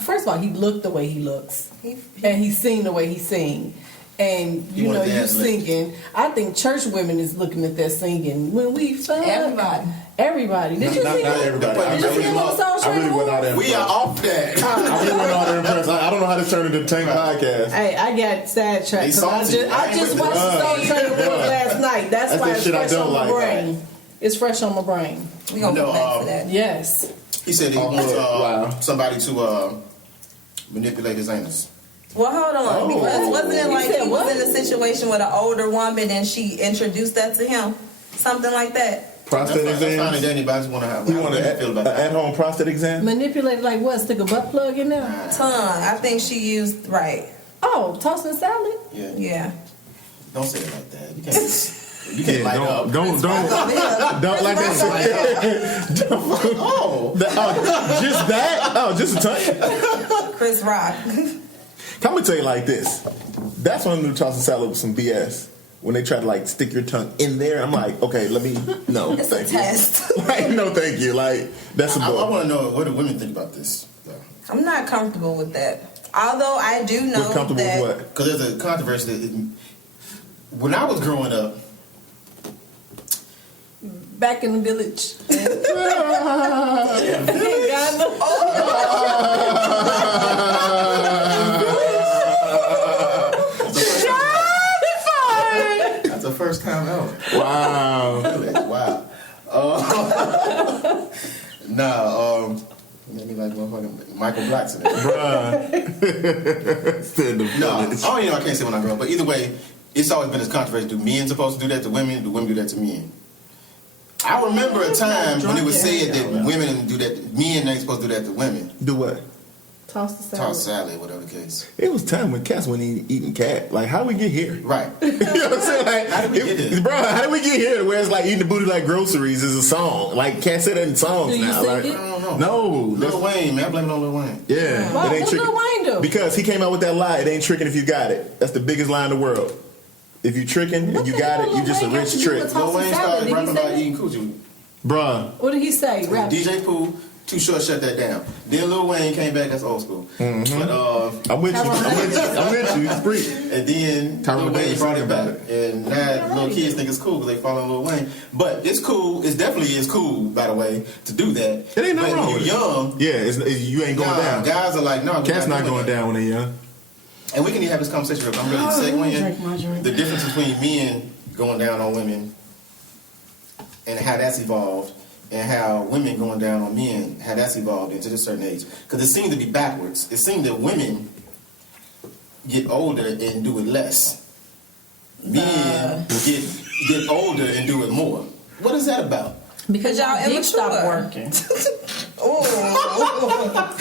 first of all, he looked the way he looks, and he sing the way he sing. And you know, you singing. I think church women is looking at that singing. When we fuck, everybody. Did you sing? Not everybody. Did you sing on the song? I really went out there. We are off that. I really went out there impressed. I don't know how to turn into a Tank podcast. Hey, I got sidetracked. I just watched the Soul Train last night. That's why it's fresh on my brain. It's fresh on my brain. We gonna go back to that. Yes. He said he wants somebody to manipulate his anus. Well, hold on. Because wasn't it like he was in a situation with an older woman and she introduced that to him? Something like that. Prostate exam? Anybody's want to have. You want an at-home prostate exam? Manipulate like what? Stick a butt plug in there? Tongue. I think she used, right. Oh, tossing salad? Yeah. Don't say it like that. You can't. You can't light up. Don't like that. Just that? Oh, just a touch? Chris Rock. I'm gonna tell you like this. That's when I knew tossing salad was some BS. When they try to like stick your tongue in there, I'm like, okay, no, it's thank a you. test. Like, no, thank you. Like, that's a book. I want to know, what do women think about this? I'm not comfortable with that. Although I do know We're comfortable that. with what? Because there's a controversy that when I was growing up. Back in the village. That's the first time out. Wow. Wow. Made me like motherfucking Michael Blackson. Bruh. I can't say when I grew up. But either way, it's always been this controversy. Do men supposed to do that to women? Do women do that to men? I remember a time when it was said that women do that, men ain't supposed to do that to women. Do what? Toss the salad. Toss salad, whatever the case. It was time when cats weren't eating cat. Like, how did we get here? Right. You know what I'm saying? Like, how did we get here? Bro, how did we get here where it's like eating the booty like groceries is a song? Like, cats say that in songs do you now. sing Like, it? I don't know. No. Lil Wayne, man. I blame it on Lil Wayne. Yeah. Wow, It ain't what tricky. Lil Wayne do? Because he came out with that lie. It ain't tricking if you got it. That's the biggest lie in the world. If you tricking What and you the got hell it, you just a Lil Wayne got rich to do trick. with Lil Wayne started Did he rapping say about that? eating coochie. Bruh. What did he say? Rap. DJ Pooh, Too Short, shut that down. Then Lil Wayne came back. That's old school. Mm-hmm. But I'm with you. I'm with you. It's free. and then Tyra Lil Wayne Banks brought sang it about back, and now little kids think it's cool because they follow Lil Wayne. But it's cool. It definitely is cool, by the way, to do that. It ain't nothing but wrong when with you're it. young. Yeah, you ain't going down. Guys are like, no, Cat's not going down when they're young. And we can even have this conversation. I'm really drink my segueing drink. the difference between men going down on women and how that's evolved, and how women going down on men, how that's evolved into a certain age. Because it seemed to be backwards. It seemed that women get older and do it less. Men get older and do it more. What is that about? Because y'all y'all dick stop immature. working. Oh.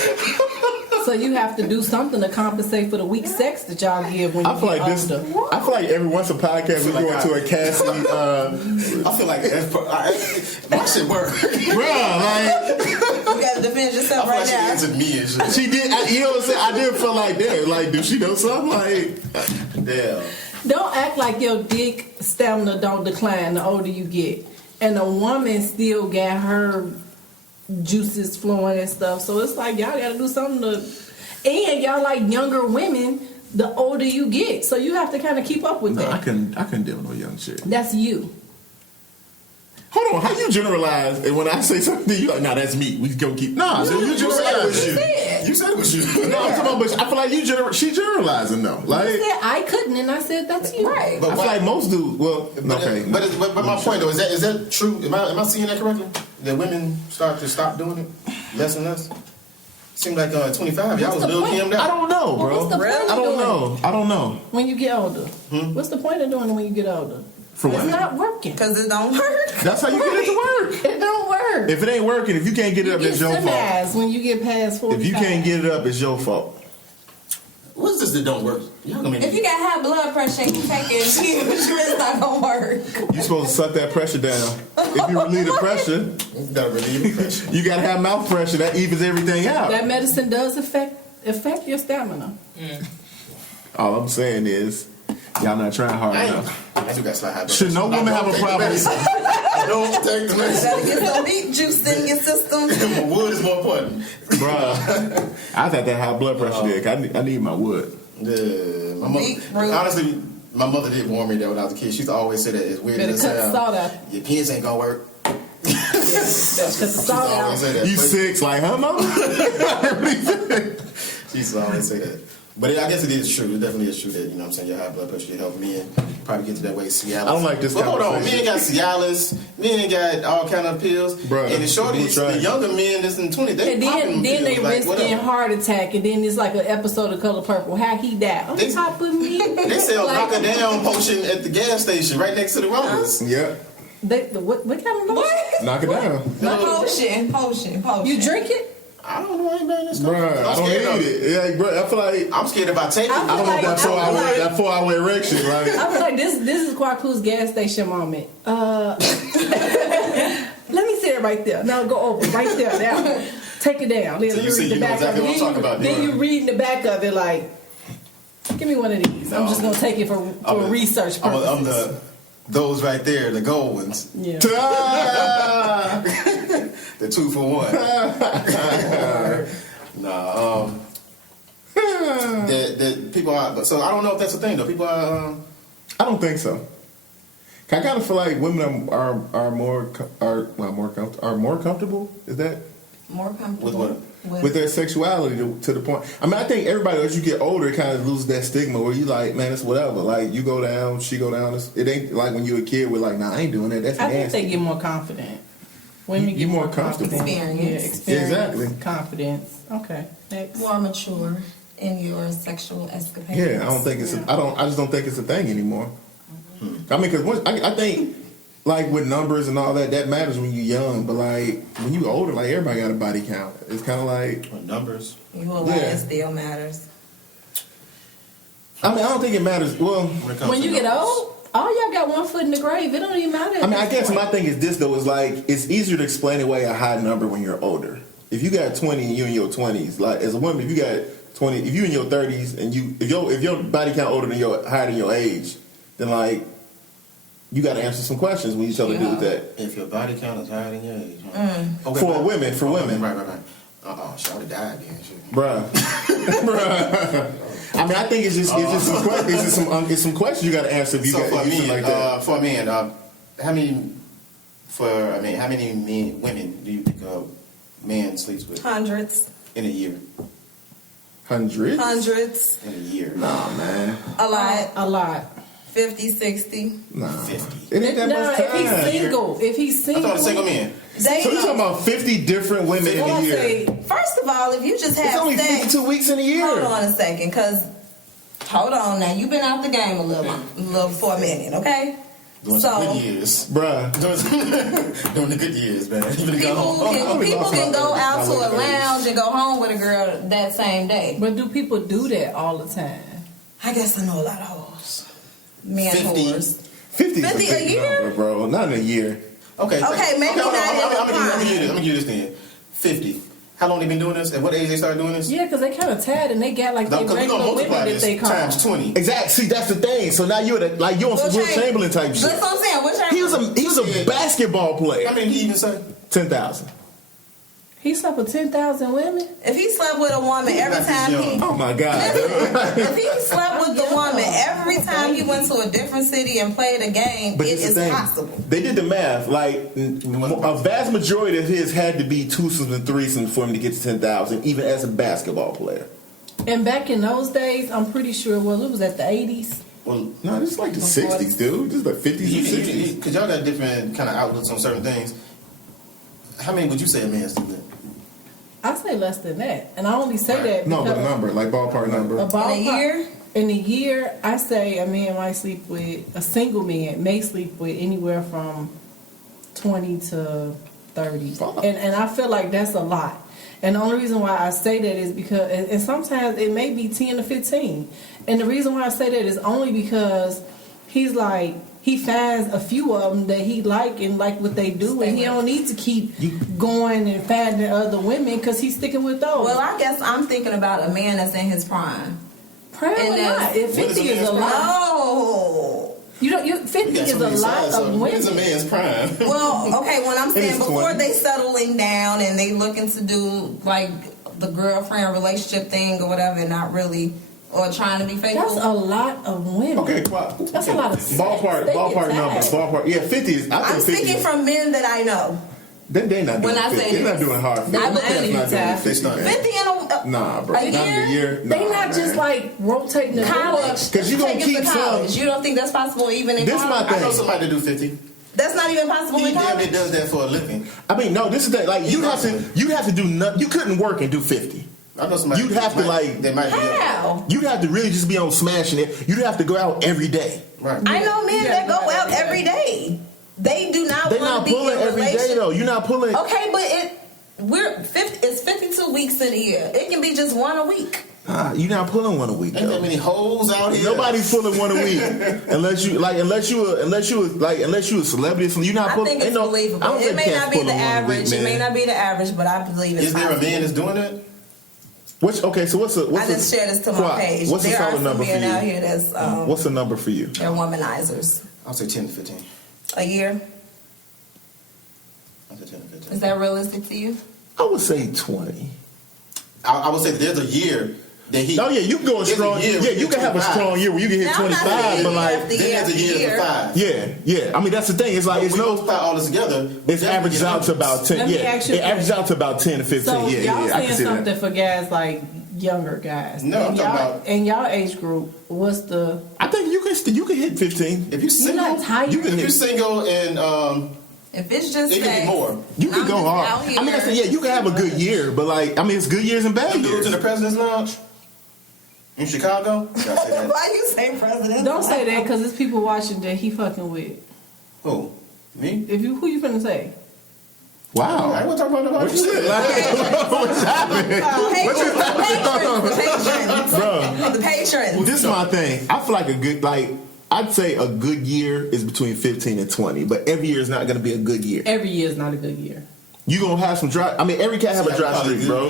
So you have to do something to compensate for the weak sex that y'all give when you I feel get like this. older. I feel like every once a podcast we like go into a Cassie. I feel like my shit work. Bruh, like You gotta defend yourself I right feel like now. she answered me and shit. she did. You know what I'm saying? I did feel like that. Like, do she know something? Like, Damn. Don't act like your dick stamina don't decline the older you get. And a woman still got her juices flowing and stuff. So it's like y'all gotta do something to, and y'all like younger women the older you get. So you have to kind of keep up with no, that. I couldn't deal with no young shit. That's you. Hold on, how you generalize? And when I say something, you like, nah, that's me. We gonna keep. Nah, so you generalize. You said it was you. No, I'm talking about, but I feel like she generalizing though. Like, I said I couldn't, and I said that's you. Right. But I feel like most dudes. Well, But, okay, but my point though, is that true? Am I seeing that correctly? That women start doing it less and less? Seemed like 25, y'all was the Lil point? Kim I down. don't know, Well, bro. what's the point of I don't doing know. I don't know. When you get older, Hmm? what's the point of doing it when you get older? For It's what? not working. Because it don't work. That's how you get it to work. It don't work. If it ain't working, if you can't get it up, you it's get your fault. semanized when you get past 45. If you can't get it up, it's your fault. What's this that don't work? Y'all gonna If make you got high blood pressure and you taking huge, it's not gonna work. You're supposed to suck that pressure down. If you relieve the pressure, you gotta relieve the pressure. you gotta have mouth pressure. That evens everything out. That medicine does affect your stamina. All I'm saying is, y'all not trying hard enough. I do got slight high blood Should no pressure. woman have a problem? Don't take the You medicine. gotta get some meat juice in your system. Wood is more important. Bruh, I got that high blood pressure there. 'Cause I need my wood. Yeah, my mother. Beetroot. Honestly, my mother did warn me that when I was a kid. She used to always say that it's weird Better as cut the hell. salt out. Your kids ain't gonna work. Yeah, better cut the salt out. Always say that. You But- 6, like, huh, mama? She used to always say that. But I guess it is true. It definitely is true that, you know what I'm saying, your high blood pressure can help men probably get to that way. Cialis. I don't like this But hold on. conversation. Men got Cialis. Men got all kind of pills. Bruh, and the shorties, we'll try. the younger men that's in 20, they And popping then they pills like risk whatever. getting heart attack, and then it's like an episode of Color Purple. How he died? On They- top of me. They sell Like, knock her down potion at the gas station right next to the Rollers. Yeah, what kind of lotion? knock it down. Potion. You drink it? I don't know. I ain't been in this stuff. Bruh, I I'm don't scared of need it. Yeah, bruh, I feel like, I'm scared about taking it. I don't want that 4-hour erection, right? I feel like this is Kwaku's gas station moment. Let me sit it right there. Now go over right there. Now take it down. Then So you read see, the you know back exactly of what I'm it. talking about, Then yeah. you read in the back of it like, give me one of these. I'm No. just gonna take it for research purposes. I'm those right there, the gold ones. Yeah. Ah! The 2 for 1. Nah, that people are. So I don't know if that's a thing though. People are. I don't think so. I kind of feel like women are more comfortable. Is that More comfortable. With what? with their sexuality to the point? I mean, I think everybody as you get older, kind of loses that stigma where you like, man, it's whatever. Like you go down, she go down. It ain't like when you a kid. We're like, nah, I ain't doing that. That's I think nasty. they get more confident. Women You get more more comfortable. confident. Experience. Yeah, experience. Exactly. Confidence. Okay. Next. More mature in your sexual escapades. Yeah, I don't think it's. I just don't think it's a thing anymore. I mean, because I think like with numbers and all that matters when you're young, but like when you older, like everybody got a body count. It's kind of like Numbers. You alive, Yeah. it still matters. I mean, I don't think it matters. Well, When you get old, all y'all got one foot in the grave. It don't even matter. I mean, I guess my thing is this though. Is like it's easier to explain away a high number when you're older. If you got 20 and you're in your 20s, like as a woman, if you got 20, if you in your 30s and if your body count higher than your age, then like you got to answer some questions when you tell a dude that. If your body count is higher than your age, Okay, for women, right. She already died then, shit. Bruh. I mean, I think it's just some questions you got to answer. If you got men, like that. For a man, how many women do you think a man sleeps with? Hundreds. In a year. Hundreds. In a year. Nah, man. A lot. 50, 60. Nah. 50. It ain't that much time. If he's single. I thought a single man. So you're talking about 50 different women in a year. First of all, if you just have it's only sex, 52 weeks in a year. Hold on a second, because hold on now. You've been out the game a little for a minute, okay? Doing some good years. Bruh. Doing the good years, man. People can go out to a lounge and go home with a girl that same day. But do people do that all the time? I guess I know a lot of hoes. Men 50. whores. 50 a year? Number, bro. Not in a year. Okay, maybe not I'm gonna give you this then. 50. How long they been doing this? At what age they started doing this? Yeah, because they kind of tired and they got like they regular women that they call times 20. Exactly. See, that's the thing. So now you're on some Will Chamberlain type shit. That's what I'm saying. He was a basketball player. How many did he even say? 10,000. He slept with 10,000 women? If he slept with a woman every time oh my God. if he slept with the woman every time he went to a different city and played a game, it is possible. They did the math. Like, a vast majority of his had to be twosomes and threesomes for him to get to 10,000, even as a basketball player. And back in those days, I'm pretty sure, it was at the 80s. Well, no, this is like the 60s, dude. This is like 50s and 60s. Because y'all got different kind of outlooks on certain things. How many would you say a man sleep with? I say less than that, and I only say that because but a number, like ballpark number. In a year, I say a man might sleep with a single man may sleep with anywhere from 20 to 30, and I feel like that's a lot. And the only reason why I say that is because, and sometimes it may be 10 to 15, and the reason why I say that is only because he finds a few of them that he like and like what they do, and he don't need to keep going and finding other women because he's sticking with those. Well, I guess I'm thinking about a man that's in his prime. Prime or not? If 50 is a lot. No. 50 is a lot of women. When's a man's prime? Well, okay, when I'm saying before they settling down and they looking to do like the girlfriend relationship thing or whatever, and not really. Or trying to be faithful. That's a lot of women. Okay, that's a lot of ballpark number. Ballpark. Yeah, 50 is. I'm speaking from men that I know. They not doing. They're not doing hard. 50 not doing 50 in nah, bro. A year. They not just like rotating the college. Because you gonna keep some. You don't think that's possible even in college? My thing. I know somebody to do 50. That's not even possible in college. He does that for a living. I mean, no. This is the like you have to do nothing. You couldn't work and do 50. I know somebody. You'd have to How? You'd have to really just be on smashing it. You'd have to go out every day. Right. I know men that go out every day. They do not want to be in a every day though. You're not pulling. Okay, but it's 52 weeks in a year. It can be just one a week. You're not pulling one a week. Ain't that many hoes out here? Nobody's pulling one a week unless you a celebrity. You're not pulling. I think it's believable. It may not be the average. It may not be the average, but I believe it's possible. Is there a man that's doing that? So what's I just shared this to my page. What's there a solid are number some for men you? out here that's what's the number for you? They're womanizers. I'll say 10 to 15. A year? I'll say 10 to 15. Is that realistic to you? I would say 20. I would say there's a year that he. Oh yeah, you can go strong. Yeah, you can have a strong year where you can hit 25, but like then there's a year for 5. Yeah. I mean that's the thing. It's like it's no multiply all this together. It averages out to about 10. Yeah, it averages out to about 10 to 15. So y'all I can saying see something that. for guys like younger guys? No, I'm talking about in y'all age group. What's the? I think you can hit 15 if you're single. You're not tired. If you're single and if it's just it can be more. You can go hard. I mean, I said, you can have a good year, but like, I mean, it's good years and bad years. Go to the President's Lounge in Chicago. Why you say President? Don't say that because there's people watching that he fucking with. Who? Me? Who you finna say? Wow. I wasn't talking about nobody. What's happening? The patrons. Well, this is my thing. I feel like I'd say a good year is between 15 and 20, but every year is not going to be a good year. Every year is not a good year. You're going to have some dry. I mean, every cat have a dry streak, bro.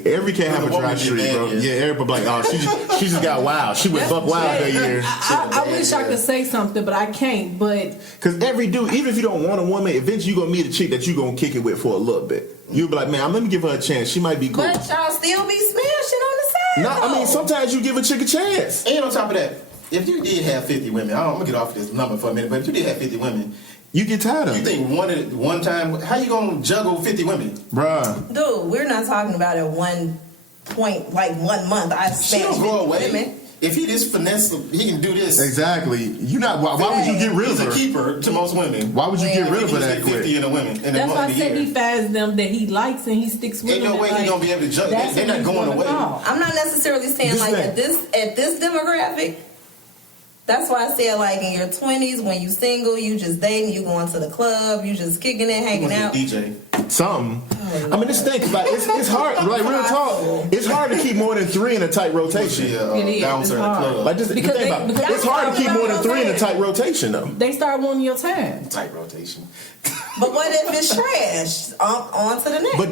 A Every cat have a dry streak, bro. Yeah, everybody like, oh, she just got wild. She was buck wild that year. I wish I could say something, but I can't. But because every dude, even if you don't want a woman, eventually you gonna meet a chick that you gonna kick it with for a little bit. You'll be like, man, let me give her a chance. She might be cool. But y'all still be smashing on the side. No, I mean sometimes you give a chick a chance. And on top of that, if you did have 50 women, I'm gonna get off this number for a minute, but if you did have 50 women, you get tired of it. You think one time, how you gonna juggle 50 women? Bruh. Dude, we're not talking about at one point, like 1 month. I She smashed don't go 50 away. women. If he just finesse, he can do this. Exactly. You not. Why would you get rid of her? He's a keeper to most women. Why would you get rid of her He's that like 50 quick? in a women. In that's why I said year. he finds them that he likes and he sticks with Ain't them. no way he's gonna be able to juggle. They're not going away. I'm not necessarily saying This like thing. at this demographic. That's why I said like in your 20s when you single, you just dating, you going to the club, you just kicking it, hanging out. DJ. Something. I mean, this thing, like, it's hard. Like, real talk, it's hard to keep more than 3 in a tight rotation. It is. Bouncer It's at the hard. club. Like, just Because think about it. because It's hard to keep more than 3 in a tight rotation, though. They start wanting your time. Tight rotation. But what if it's trash? On to the next. But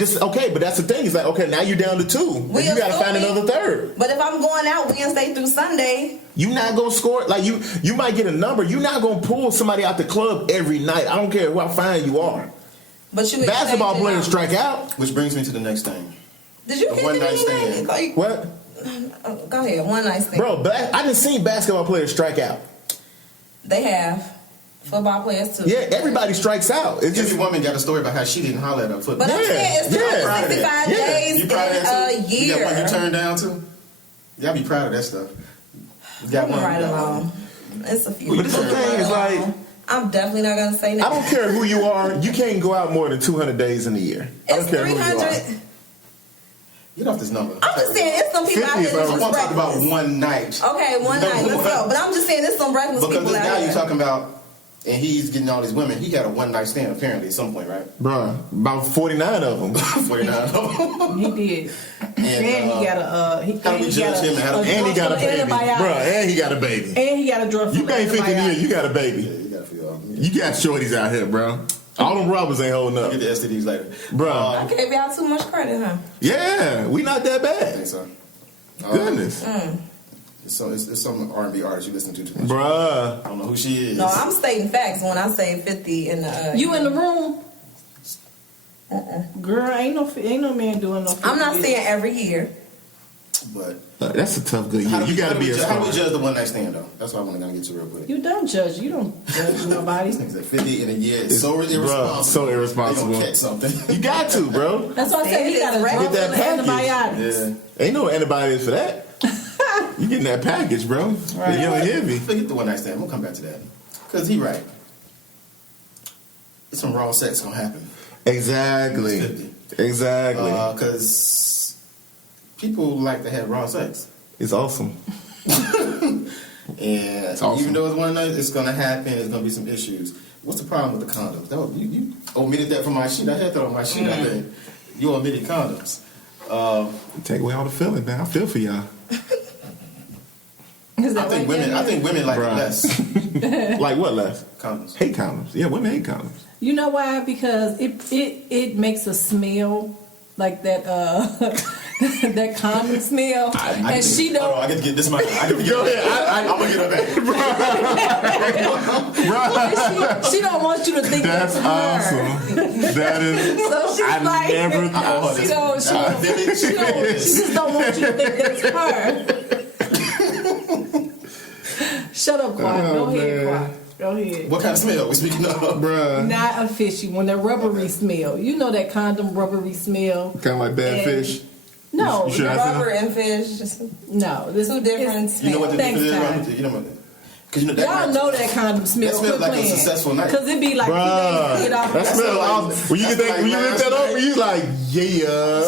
but that's the thing. It's like, okay, now you're down to 2. And you got to find another third. But if I'm going out Wednesday through Sunday, You're not gonna score. Like you might get a number. You're not gonna pull somebody out the club every night. I don't care how fine you are. but you Basketball expecting players them. strike out. Which brings me to the next thing. Did you A hit one-night anything? stand. Like, What, go ahead, one night stand. bro? I done seen basketball players strike out. They have football players too. Yeah, everybody strikes out. It's just Every woman got a story about how she didn't holler at her football. But I'm saying it's yeah. 365 Yeah. days You in proud of that a too? You year. got one you turned down too? Y'all be proud of that stuff. You got one. Right you got one. along. It's a few. But it's the thing, it's like, I'm definitely not gonna say no. I don't care who you are. You can't go out more than 200 days in a year. I don't It's care who you are. 300. Get off this number. I'm just saying it's some people out 50 here is that I over. just want to talk about reckless. one night. Okay, one night. Let's go. But I'm just saying there's some reckless Because people this out guy here. you're talking about, and he's getting all these women, he got a one night stand apparently at some point, right? Bruh, about 49 of them. 49. He did. And he got a. How do we judge him and how do we- And he got a baby. Antibiotic. Bruh, and he got a baby. And he got a drug. You ain't 50 years, you got a Yeah, baby. you gotta feel off. You got shorties out here, bro. All them robbers ain't holding up. Get the STDs later. Bruh. I gave y'all too much credit, huh? Yeah, we not that I bad. think so. Goodness. So it's some R&B artist you listen to too much. Bruh. I don't know who she is. No, I'm stating facts when I say 50 in the. You in the room? Girl, ain't no man doing no. I'm not 50 saying every year. But That's a tough good year. how do You we- got to be a how do we star. judge the one night stand though? That's what I want to get to real quick. You don't judge. You don't judge nobody. Things at 50 in a year. It's It's- so bruh, irresponsible. so irresponsible. They gonna catch something. You got to, bro. That's why I said he got a Get drug that and package. antibiotics. Yeah. Ain't no antibiotics for that. You getting that package, bro. Right. You don't hear me. Forget the one night stand. We'll come back to that. Because he right. It's some raw sex gonna happen. Exactly. 50. Exactly. Because people like to have raw sex. It's awesome. And awesome. even though it's one night, it's gonna happen. There's gonna be some issues. What's the problem with the condoms? That, you omitted that from my sheet. I had that on my sheet. I think you omitted condoms. Take away all the feeling, man. I feel for y'all. Is I that think what women. I think women like it Bruh. less Like what, Les? condoms. Hate condoms. Yeah, women hate condoms. You know why? Because it makes a smell like that that condom smell, and she Hold on, I don't. get to get this mic. I get to get Go her ahead. back. I'm gonna get her back. She don't want you to think That's that's her. awesome. That is. So she's I like, never thought. she just don't want you to think that's her. Shut up, Quad. Oh, Go ahead, man. Quad. Go ahead. What kind of smell we speaking of? Bruh. Not a fishy one, that rubbery smell. You know that condom rubbery smell. Kind of like bad And- fish. No, You sure I said Rubber and fish. Just no. This two different You know what the Thanks, difference is? Ty. Robert? You know what? Because you know that. Y'all know that condom smell. That smells like a successful night. Because it be like 2 days to get off. That That's smell like- awesome. When you get that, that's when you like rip that last over, you like, yeah.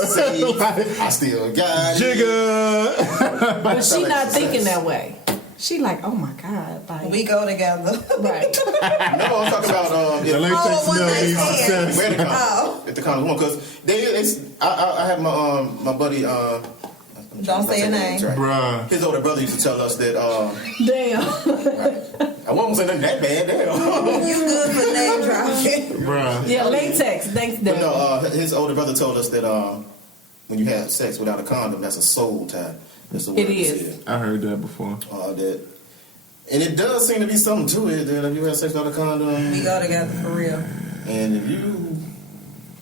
I still got it. Jigga. But she like not success. thinking that way. She like, oh my God. Like, we go together. right. No, I'm talking about The latex Oh, one smell night needs stand. success. wear the condom. Oh. If the condom one, because I have my buddy. Don't say your name. Right. Bruh. His older brother used to tell us that. Damn. I won't say nothing that bad. Damn. You good for name dropping. Bruh. Yeah, latex. Thanks, But Dad. no, his older brother told us that when you have sex without a condom, that's a soul tie. That's the word It is. I heard that before. And it does seem to be something to it that if you have sex without a condom, We go together for real. and if you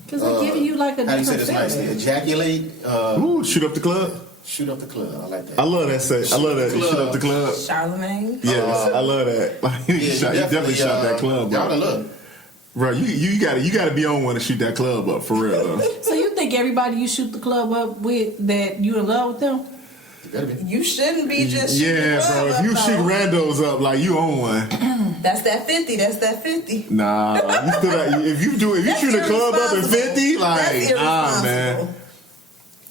Because they're giving you like a how do you say different this nicely? feeling. Ejaculate. Ooh, shoot up the club. Shoot up the club. I like that. I love that set. I love that. Club. Shoot up the club. Charlemagne. Yes, I love that. Like, Yeah, you definitely shot that club Y'all up. done look. Bro, you gotta be on one to shoot that club up for real though. So you think everybody you shoot the club up with that you in love with them? You better be. You shouldn't be just shooting Yeah, the club bro. If up, you though. shoot randos up like you own one, That's that 50. That's that 50. nah. You still got, if you That's shoot a club up in irresponsible. 50, like That's nah, man. irresponsible.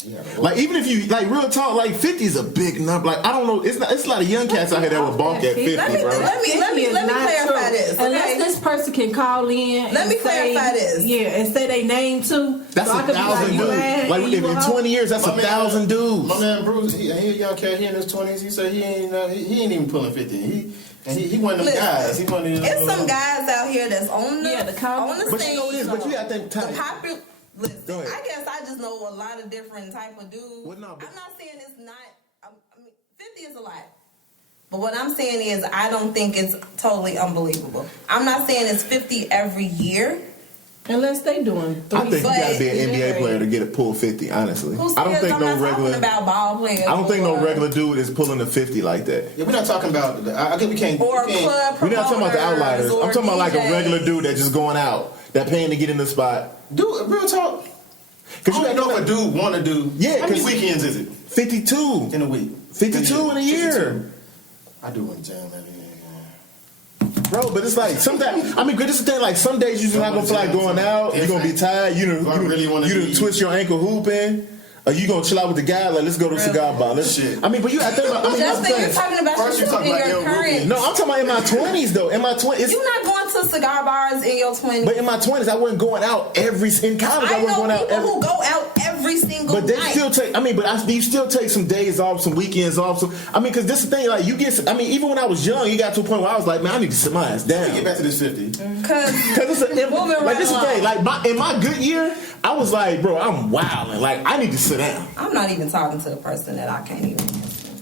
Yeah, Like even if you like real talk, like 50 is a big number. Like I don't know, it's a lot of young cats out here that would balk at 50, Let me- bro. let me clarify this, okay? Unless this person can call in. Let and me say- clarify this. Yeah, and say they name too. That's So I could be 1,000 you dudes. lying Like and if you in a hoe. 20 years, that's My man- 1,000 dudes. My man Bruce, he a young cat. He in his 20s. He said he ain't even pulling 50. He one of them Listen, guys. He one of them. It's some guys out here that's on the, Yeah, the comment- on the But scene. you know this, but you gotta think The time. popular. Listen, Go ahead. I guess I just know a lot of different type of dudes. Well, no, but- I'm not saying it's not. I mean, 50 is a lot. But what I'm saying is, I don't think it's totally unbelievable. I'm not saying it's 50 every year. Unless they doing I three. think you gotta be an But- NBA player to get it pull 50. Honestly, Who I don't says think I'm no not regular. talking about ball players? I don't think no or- regular dude is pulling a 50 like that. Yeah, we're not talking about. I guess we can't. Or we can't- club We're not talking about the promoters outliers. or I'm talking about like a DJs. regular dude that's just going out, that paying to get in the spot. Dude, real talk. Cause I you don't know if a dude want to do. Yeah, How many 'cause- weekends is it 52, in a week? 52 in a year. 52. I do want to jam every Bro, but it's like sometimes. I mean, good. This is the thing. Like some days you just not gonna feel like going out. You're gonna be tired. You If I really wanna done be- twist your ankle hooping. Or you gonna chill out with the guy? Like let's go to a cigar bar. Let's. Shit. I mean, but you. I think. I mean, that's the Justin, you're thing. talking about First you yourself talking in about your your current. routine. No, I'm talking about in my 20s though. In my 20s. You're not going to cigar bars in your 20s. But in my 20s, I wasn't going out in college. I I wasn't know going out people every. who go out every single But they night. still take. I mean, you still take some days off, some weekends off. So I mean, because this is the thing. Like you get. I mean, even when I was young, you got to a point where I was like, man, I need to sit my ass down. Get back to this 50. Because Because it's Moving like right this is the thing. along. Like in my good year, I was like, bro, I'm wilding. Like I need to sit down. I'm not even talking to the person that I can't even.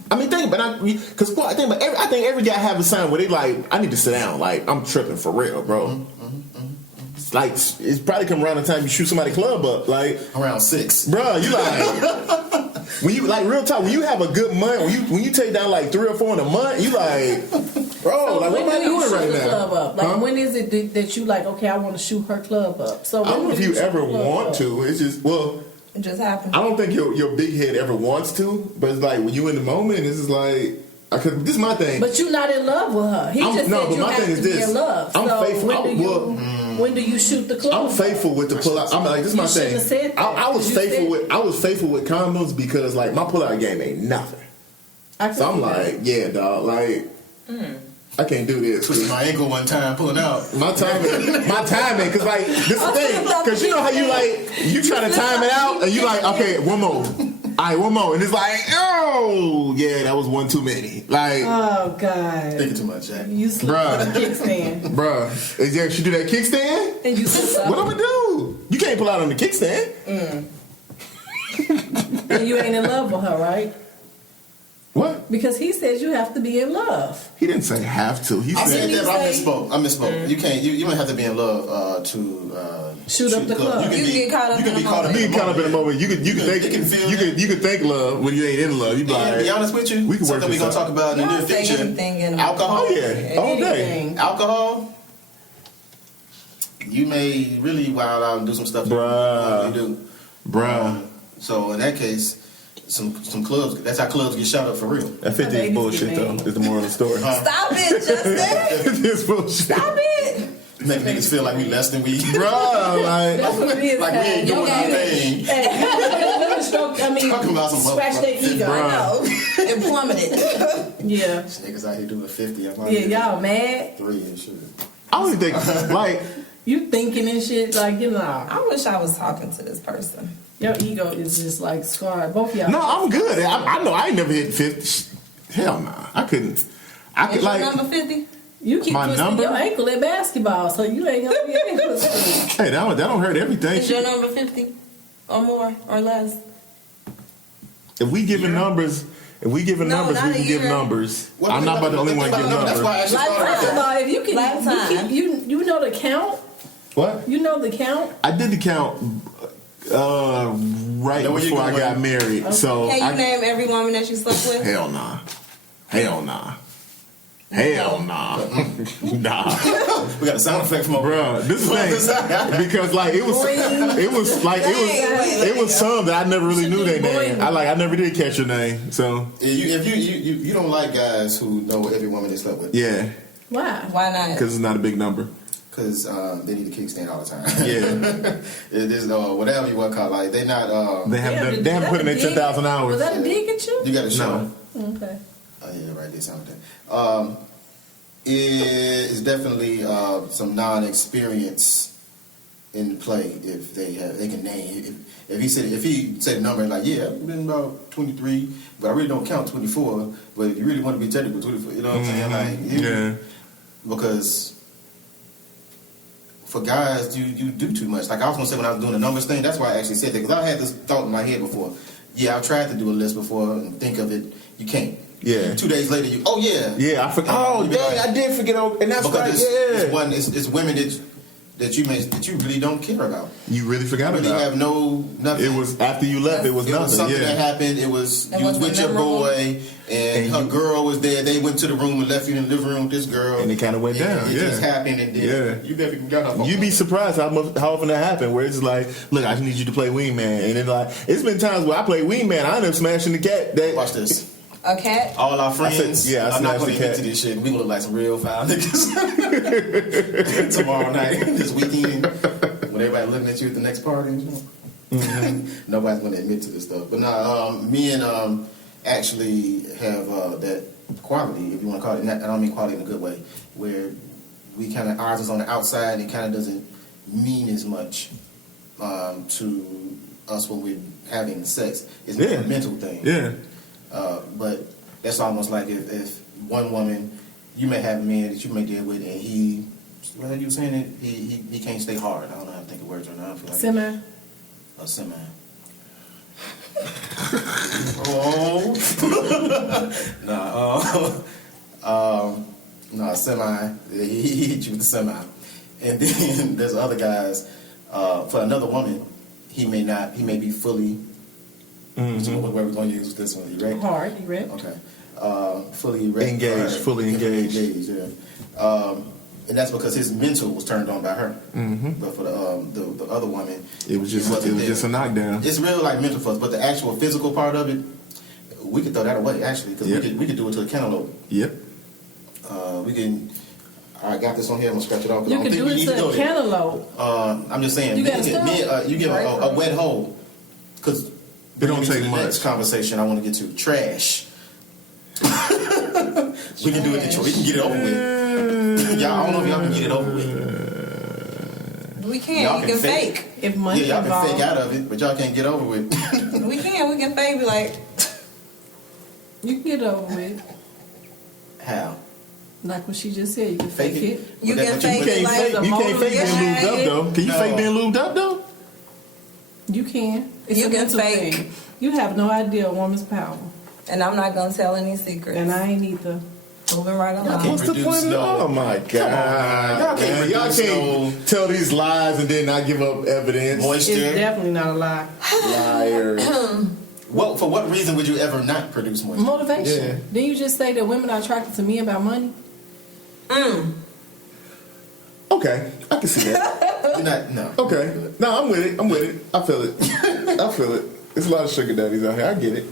I mean, I think every guy have a sign where they like, I need to sit down. Like I'm tripping for real, bro. It's like it's probably come around the time you shoot somebody club up, like. Around 6. Bro, you like when you like real talk. When you have a good month, when you take down like 3 or 4 in a month, you like, bro, like what am I When do you doing shoot right the now? club up? Like Huh? when is it that you like? Okay, I want to shoot her club up. So I don't know when if do you shoot ever the club want up? to. It's just It just happened. I don't think your big head ever wants to, but it's like when you in the moment, this is like, this is my thing. But you're not in love with her. He just no, said but you my have thing to is be this. in love. I'm so faithful. When do you shoot the club? I'm faithful with the pull out. I'm like, this is my You shouldn't thing. have said that, I was 'cause you faithful said- I was faithful with condoms because like my pull out game ain't nothing. I can So I'm see that. like, yeah, dog, like I can't do this. Twisted my ankle one time, pulling out. My timing, because like this is the thing, because you know how you like you try to time it out and you like, okay, one more, all right, one more, and it's like, oh yeah, that was one too many, like. Oh God. Thinking too much, Jack. You sleep Bruh. on the kickstand. Bruh, is there, she do that kickstand? And you sleep What I'm gonna do? You can't pull out on the kickstand. and you ain't in love with her, right? What? Because he says you have to be in love. He didn't say have to. He I said said that, but I say- misspoke. You can't. You don't have to be in love to Shoot up the club. You can get caught up You can in be the caught up moment. you get caught up in the moment. You could think It can feel you could think love when you ain't in love. You be And to like, be honest with you, we can work something we're this gonna out. talk about in the You near don't say future. anything in Alcohol. Oh yeah, all day. Anything. Alcohol. You may really wild out and do some stuff Bruh. you do. Bruh. So in that case, some clubs. That's how clubs get shot up for real. That 50 is Ladies bullshit get though. mad. Is the moral of the story. Stop it, Justin. It's bullshit. Stop it. Make niggas feel like we less than we. Bruh, like That's what it is. Like we ain't doing our thing. Hey, stroke, I mean, Talking about some scratch their motherfucking ego. Bruh. I know. It plummeted. Yeah. Niggas out here doing 50. Yeah, y'all mad? 3 and shit. I don't even think like You thinking and shit, like, you know, I wish I was talking to this person. your ego is just like scarred. Both of y'all. no, I'm good. I know I ain't never hit 50. Hell nah, I couldn't. I What's could your like. number 50? You keep My twisting number? your ankle at basketball, so you ain't gonna be able to. Hey, that don't hurt everything. Is your number 50 or more or less? If we giving numbers, we can give numbers. Well, I'm not about the only one to give numbers. That's why I actually First of all, if you can, Lifetime. you know the count. What? You know the count. I did the count right Know where you before I going? got married. Okay. So Can you name every woman that you slept with? hell nah. Nah. we got a sound effect from over. Bruh, this is the thing. Because like it was some that I never really knew their name. I never did catch your name. So If you don't like guys who know every woman they slept with, yeah, Why? Why not? because it's not a big number. because they need a kickstand all the time. Yeah, It is whatever you want to call it. Like they not. they haven't put in their 10,000 hours. Was that a dig at you? You got to show. No. Okay. Oh yeah, right there, something. It is definitely some non-experience in play if they can name. If he said a number like, yeah, I've been about 23, but I really don't count 24. But if you really want to be technical, 24, you know what I'm saying? Like, Yeah. Because for guys, you do too much. Like I was gonna say when I was doing the numbers thing, that's why I actually said that, because I had this thought in my head before. Yeah, I've tried to do a list before and think of it. You can't. Yeah. 2 days later, Yeah, I forgot. Oh, You be dang, like- I did forget. And that's right. Yeah. it's women that you really don't care about. You really forgot Really about. have nothing. It was after you left. It was It nothing. was something yeah. that happened. It was That you was wasn't with your memorable? boy, and her girl was there. They went to the room and left you in the living room with this girl, And it kinda went down, It yeah. just happened, and then Yeah. you never even got her phone. You'd be surprised how often that happened. Where it's like, look, I just need you to play wingman, and then like, it's been times where I play wingman. I end up smashing the cat. Watch this. A cat? All our friends. I I'm not smashed going the to get cat. to this shit. We gonna look like some real foul niggas tomorrow night, this weekend, when everybody looking at you at the next party. You know? Nobody's going to admit to this stuff. But no, me and actually have that quality, if you want to call it. I don't mean quality in a good way, where we kind of ours is on the outside. It kind of doesn't mean as much to us when we're having sex. It's more Yeah. a mental thing. Yeah. But that's almost like if one woman, you may have a man that you may deal with, and he, well, you saying it, he can't stay hard. I don't know how to think of words right now. I feel like Semi. a semi. Oh, no, semi. He hit you with the semi, and then there's other guys. For another woman, he may be fully. Mm-hmm. What word we're going to use with this one? You ready? Hard. You ready? Okay. Fully erect. Engaged, fully engaged. Yeah. And that's because his mental was turned on by her. Mm-hmm. But for the other woman, It was just wasn't there. a knockdown. It's real like mental for us, but the actual physical part of it, we could throw that away actually, because Yep. we could do it to a cantaloupe. Yep. We can. I got this on here. I'm gonna scratch it off. 'Cause I You don't can think do we it need to go a there. cantaloupe. I'm just saying. You gotta you give a wet hole, because It don't take much. Next conversation I want to get to trash. We can do it. We can get it over with. Y'all, I don't know if y'all can get it over with. We can. Y'all You can can fake. If money Yeah, y'all can involved. fake out of it, but y'all can't get over with. We can. We can fake. Be like, You can get over with. How? Like what she just said, you can fake it. you But can that- but fake You it can't like fake. You can't fake being lubed up though. Can you No. fake being lubed up though? You can. It's You a can mental fake. thing. You have no idea a woman's power. And I'm not gonna tell any secrets. And I ain't either. Moving right along. can't What's the produce point? no- Oh my god! Y'all can't Y'all produce can't tell these lies and then not give up evidence. It's Moisture. definitely not a lie. Liars. For what reason would you ever not produce moisture? Motivation. Yeah. Didn't you just say that women are attracted to men about money? Okay, I can see that. You're not. No. Okay, no, I'm with it. I'm with it. I feel it. I feel it. There's a lot of sugar daddies out here. I get it.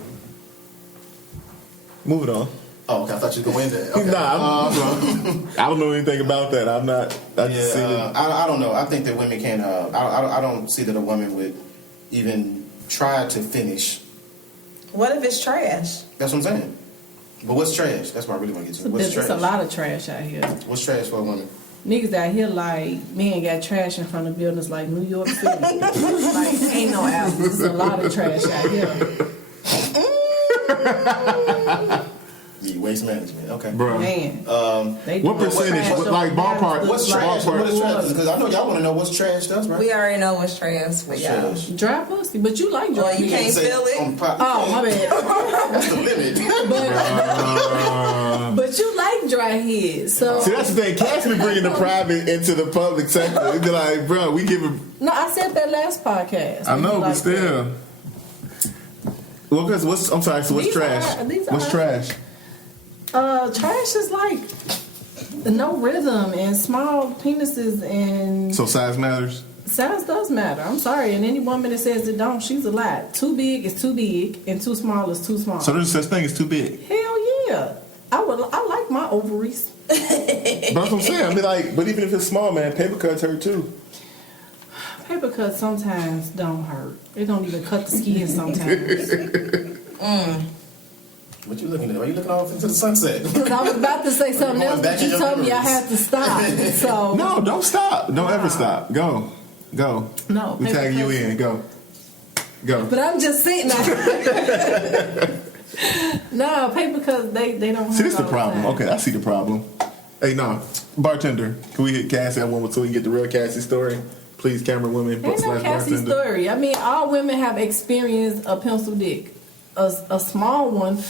Moving on. Oh, okay. I thought you were going there. Okay. Nah, I don't know anything about that. I'm not. I just seen Yeah, it. I don't know. I think that women can. I don't see that a woman would even try to finish. What if it's trash? That's what I'm saying. But what's trash? That's what I really want to get to. What's There's trash? a lot of trash out here. What's trash for a woman? Niggas out here like men got trash in front of buildings like New York City. Like ain't no apples. There's a lot of trash out here. The waste management. Okay. Bro. Man, they What doing percentage? trash Like on ballpark? the What's like trash? What is trash? water. Because I know y'all want to know what's trash does, right? We already know what's trash for What's y'all. trash? Dry pussy, but you like dry Well, you pussy. can't Say feel it. on the pot. Oh, my bad. That's the limit. But you like dry head, so See, that's the thing. Cass be bringing the private into the public sector. It'd be like, bro, we give him. no, I said that last podcast. I know, You but like still. Well, because what's? I'm sorry. So what's These trash? are- What's trash? Trash is like no rhythm and small penises and So size matters. size does matter. I'm sorry, and any woman that says it don't, she's a lie. Too big is too big, and too small is too small. So there's such thing as too big. Hell yeah, I like my ovaries. But that's what I'm saying. I mean, like, but even if it's small, man, paper cuts hurt too. Paper cuts sometimes don't hurt. It don't even cut the skin sometimes. What you looking at? Why you looking off into the sunset? Because I was about to say something Going else, back but in you your told me I memories. had to stop. So No, don't stop. Don't ever stop. Go. No, We paper tagging you cuts. in. Go. But I'm just sitting there. No, paper cuts they don't. See, this hurt the all problem. time. Okay, I see the problem. Hey, nah, bartender, can we hit Cassie at one so we can get the real Cassie story? Please, camera woman Ain't no slash Cassie bartender. story. I mean, all women have experienced a pencil dick, a small one.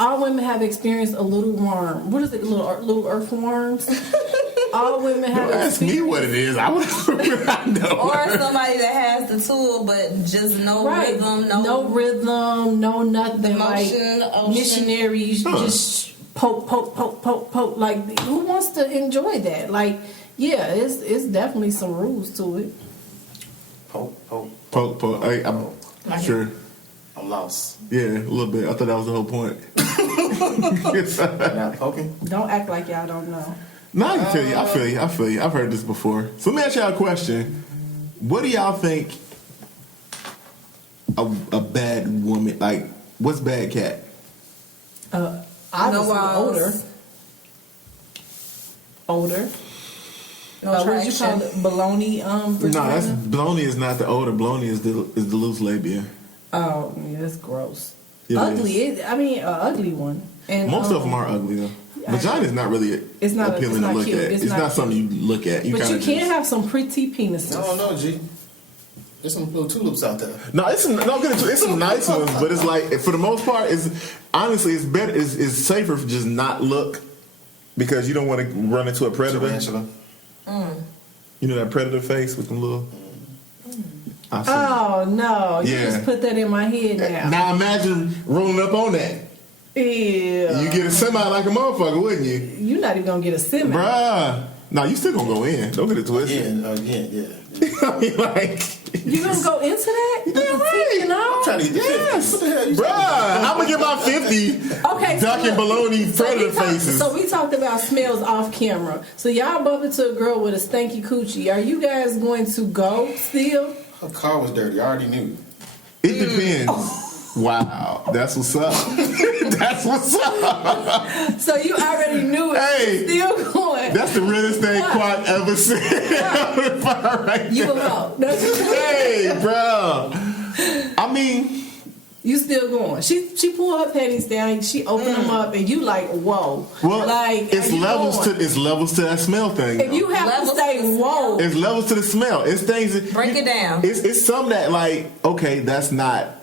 All women have experienced a little worm. What is it? Little earthworms. All women have Don't ask me experienced. what it is. I know. Or somebody that has the tool but just no Right. rhythm, no rhythm, no nothing. Like motion, ocean. missionaries just poke. Like, who wants to enjoy that? Like, yeah, it's definitely some rules to it. Poke. Poke. Hey, I'm sure. I'm lost. Yeah, a little bit. I thought that was the whole point. Not poking. Don't act like y'all don't know. No, I feel you. I feel you. I've heard this before. So let me ask y'all a question. What do y'all think a bad woman, like, what's bad cat? Obviously, walls. older. No What did you traction. call it? Baloney. No, Vagina? that's baloney is not the odor. Baloney is the loose labia. Oh, yeah, that's gross. Yeah, it Ugly. An ugly one. And Most of them are ugly though. I- Vagina is not really It's not- appealing it's not to look cute. at. It's It's not not something you look at. But kinda you can have some pretty penises. No, G. There's some little tulips out there. No, it's some nice ones, but it's like for the most part, it's honestly it's better. It's safer to just not look because you don't want to run into a predator. Tarantula. You know that predator face with them little. I see. Oh no! You Yeah. just put that in my head now. Now imagine rolling up on that. Ew. You get a semi like a motherfucker, wouldn't you? You're not even gonna get a semi. Bruh. No, you still gonna go in. Don't get it twisted. Yeah. I mean, like, You gonna go into that? With the right. teeth, I'm trying to get the 50. What the hell you bruh, talking I'm gonna get my 50 Okay, duck and look. baloney predator faces. So we talked about smells off camera. So y'all bump into a girl with a stanky coochie. Are you guys going to go still? Her car was dirty. I already knew. It depends. Wow, that's what's up. That's what's up. So you already knew it. Hey. Still going. That's the realest thing What? Quad ever said. Right You there. will go. That's what you Hey, bro. I mean, You still going. She pulled her panties down, she opened them up, and you like, whoa. well, like, it's are you levels going? to levels to that smell thing. If though. you have Levels to say, to the whoa. It's levels to the smell. It's things that Break it down. It's some that like, okay, that's not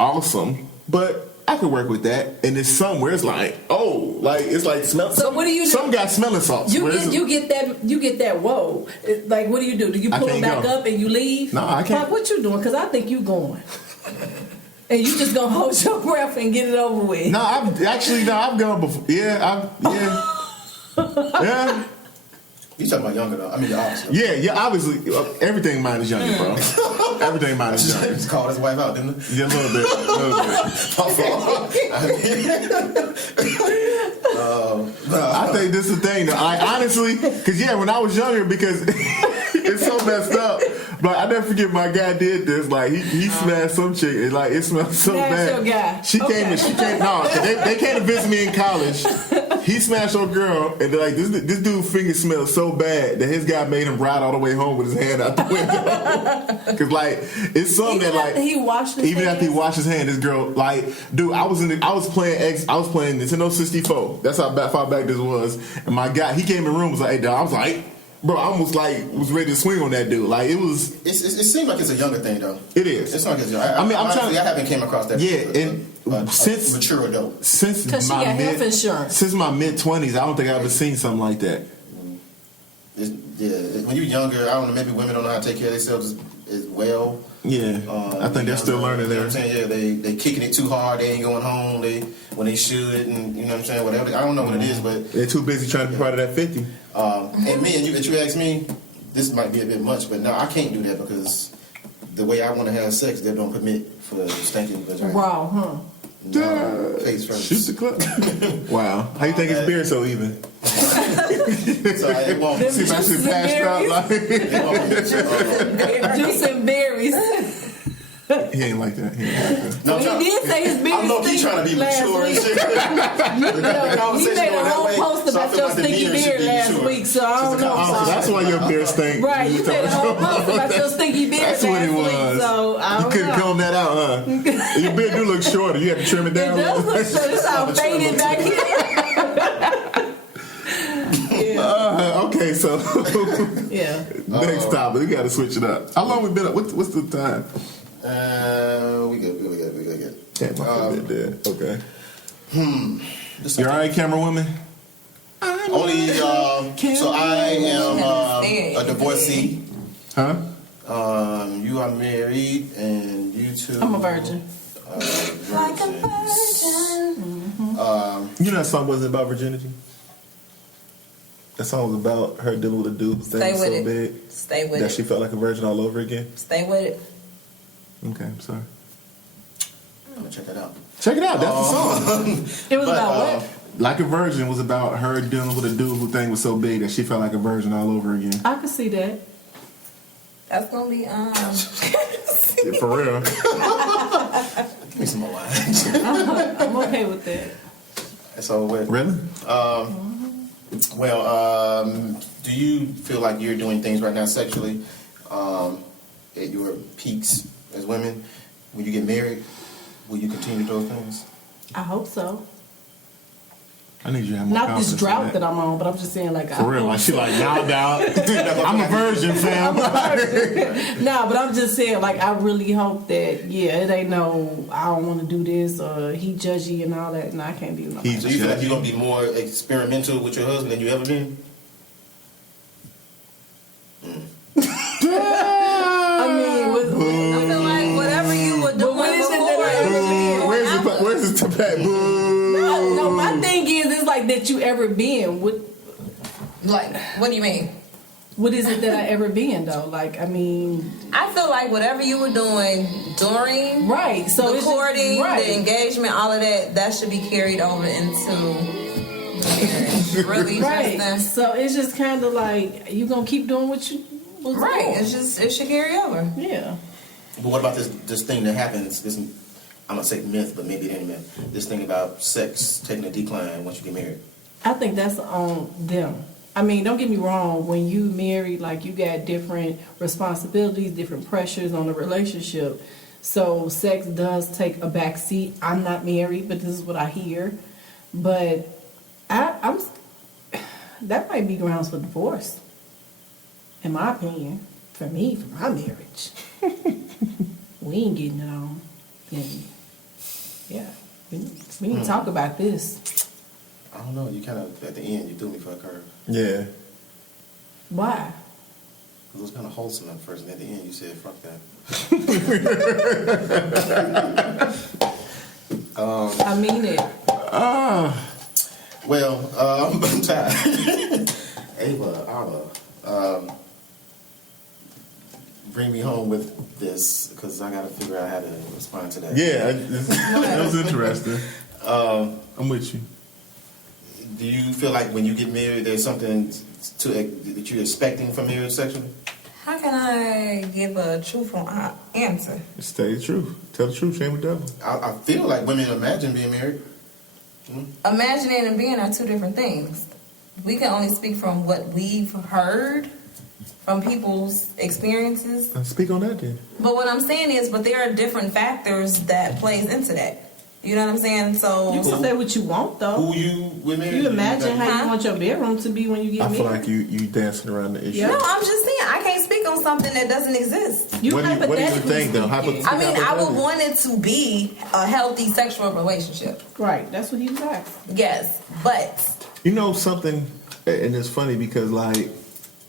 awesome, but I could work with that. And it's somewhere it's like, oh, like it's like smell. So what do you do? Some got smelling salts. You Where is it? get that whoa. Like, what do? Do you I pull them can't back go. up and you leave? No, I can't. Like, what you doing? Because I think you going. And you just gonna hold your breath and get it over with. No, I've gone before. Yeah. Yeah. You talking about younger though? I mean, obviously. Yeah, obviously, everything mine is younger, bro. Everything mine is younger. Just called his wife out, didn't he? Yeah, a little bit. I think this is the thing. Though. I honestly, because when I was younger, because it's so messed up. But I never forget my guy did this. Like he smashed some chick, and like it smelled so That's bad. your guy. She came. No, they came to visit me in college. he smashed your girl, and like this dude finger smelled so bad that his guy made him ride all the way home with his hand out the window. Because like it's something Even that like after he washed his even after he hands? washed his hand, this girl like dude, I was playing Nintendo 64. That's how far back this was, and my guy he came in the room was like, hey, dog. I was like. Bro, I almost like was ready to swing on that dude. Like it was. It seems like it's a younger thing though. It is. It's not like it's young. I haven't came across that. Yeah, and since mature adult. Since Because she got health insurance. Since my mid-20s, I don't think I've ever seen something like that. When you're younger, I don't know. Maybe women don't know how to take care of themselves as well. Yeah, I think they're still learning there. You know what I'm saying? Yeah, they kicking it too hard. They ain't going home. When they should, and you know what I'm saying. Whatever. I don't know what it is, but they're too busy trying to be part of that 50. And me and you, if you ask me, this might be a bit much, but no, I can't do that because the way I want to have sex, they don't permit for stinking vagina. Wow, huh? No, face first. Shoot the clip. Wow, how you think his beard so even? So it won't. Them See, I juices should and pass out like Juice and berries. he ain't like that. He ain't like that. No, Well, he did say his beard I'm low-key trying to be last mature and week. shit. He made a whole post about your stinky beard last week, so I don't know. Oh, so that's why your beard stink. Right, you made a whole post about your stinky beard That's last what it week, was. so I You don't couldn't know. comb that out, huh? Your beard do look shorter. You have to trim it It down. does look short. It's all faded back here. Okay, so Yeah. next topic. We got to switch it up. How long we been up? What's the time? We good. Damn, my phone dead. Okay. Just You all right, camera woman? Only, so I am a divorcee. Huh? You are married, and you two. I'm a virgin. Like a virgin. You know that song wasn't about virginity? That song was about her dealing with a dude whose thing Stay was with so it. big Stay with that it. she felt like a virgin all over again. Stay with it. Okay, I'm sorry. I'm gonna check that out. Check it out. That's the song. It was But, about what? Like a Virgin was about her dealing with a dude whose thing was so big that she felt like a virgin all over again. I could see that. That's gonna be Yeah, for real. Give me some more wine. I'm okay with that. That's all with. Really? Well, do you feel like you're doing things right now sexually at your peaks as women? When you get married, will you continue those things? I hope so. I need you to have more Not this confidence in drought that I'm on, but I'm just saying like For real, like she like, y'all doubt. I'm a virgin, fam. No, but I'm just saying, like, I really hope that, it ain't no, I don't want to do this, or he judgy and all that. No, I can't do no. He's So you feel like you're gonna be more experimental with your husband than you ever been? I mean, I feel like whatever you were doing when is it before. that I ever been? Where's the tobacco? Boo. No, my thing is, it's like that you ever been. Like, what do you mean? What is it that I ever been though? Like, I mean, I feel like whatever you were doing during right? So the it's courting, just, right. the engagement, all of that should be carried over into marriage. Really, Right. Justin? So it's just kind of like you gonna keep doing what you was Right. doing. It's just it should carry over. Yeah. But what about this thing that happens? This I'm gonna say myth, but maybe it ain't myth. This thing about sex taking a decline once you get married. I think that's on them. I mean, don't get me wrong. When you married, like you got different responsibilities, different pressures on the relationship. So sex does take a back seat. I'm not married, but this is what I hear. But I'm that might be grounds for divorce, in my opinion. For me, for my marriage, we ain't getting it on. And yeah, we need to talk about this. I don't know. You kind of at the end you threw me for a curve. Yeah. Why? It was kind of wholesome at first, and at the end you said, "Fuck that." I mean it. Well, I'm tired. Ava, bring me home with this because I got to figure out how to respond to that. Yeah, that was interesting. I'm with you. Do you feel like when you get married, there's something that you're expecting from marriage sexually? How can I give a truthful answer? Just tell you the truth. Tell the truth. Shame the devil. I feel like women imagine being married. Imagining and being are two different things. We can only speak from what we've heard from people's experiences. Speak on that then. But what I'm saying is, but there are different factors that plays into that. You know what I'm saying? So You can say what you want, though. Who you with married? You imagine how you want your bedroom to be when you get I married. feel like you dancing around the issue. Yeah. No, I'm just saying I can't speak on something that doesn't exist. What do you think, though? speaking. I mean, I would want it to be a healthy sexual relationship. Right, that's what he was asking. Yes, but You know something, and it's funny because like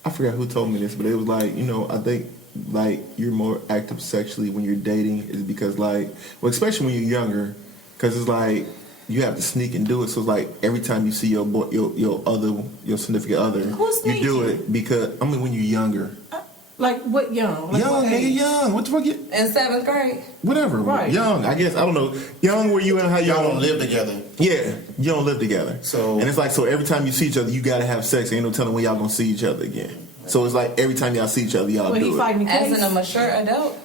I forgot who told me this, but it was like, you know, I think like you're more active sexually when you're dating is because like, well, especially when you're younger, because it's like you have to sneak and do it. So it's like every time you see your boy, your significant other, Who's you do sneaking? it because I mean when you're younger. Like what young? Like Young, what nigga, age? young. What the fuck? You, in 7th grade, whatever. Right. Young, I guess. I don't know. Young, where you and how Y'all don't live together. Yeah, you don't live together. So- and it's like so every time you see each other, you gotta have sex. Ain't no telling when y'all gonna see each other again. So it's like every time y'all see each other, y'all Well, he do it. fighting the as case. in a mature adult.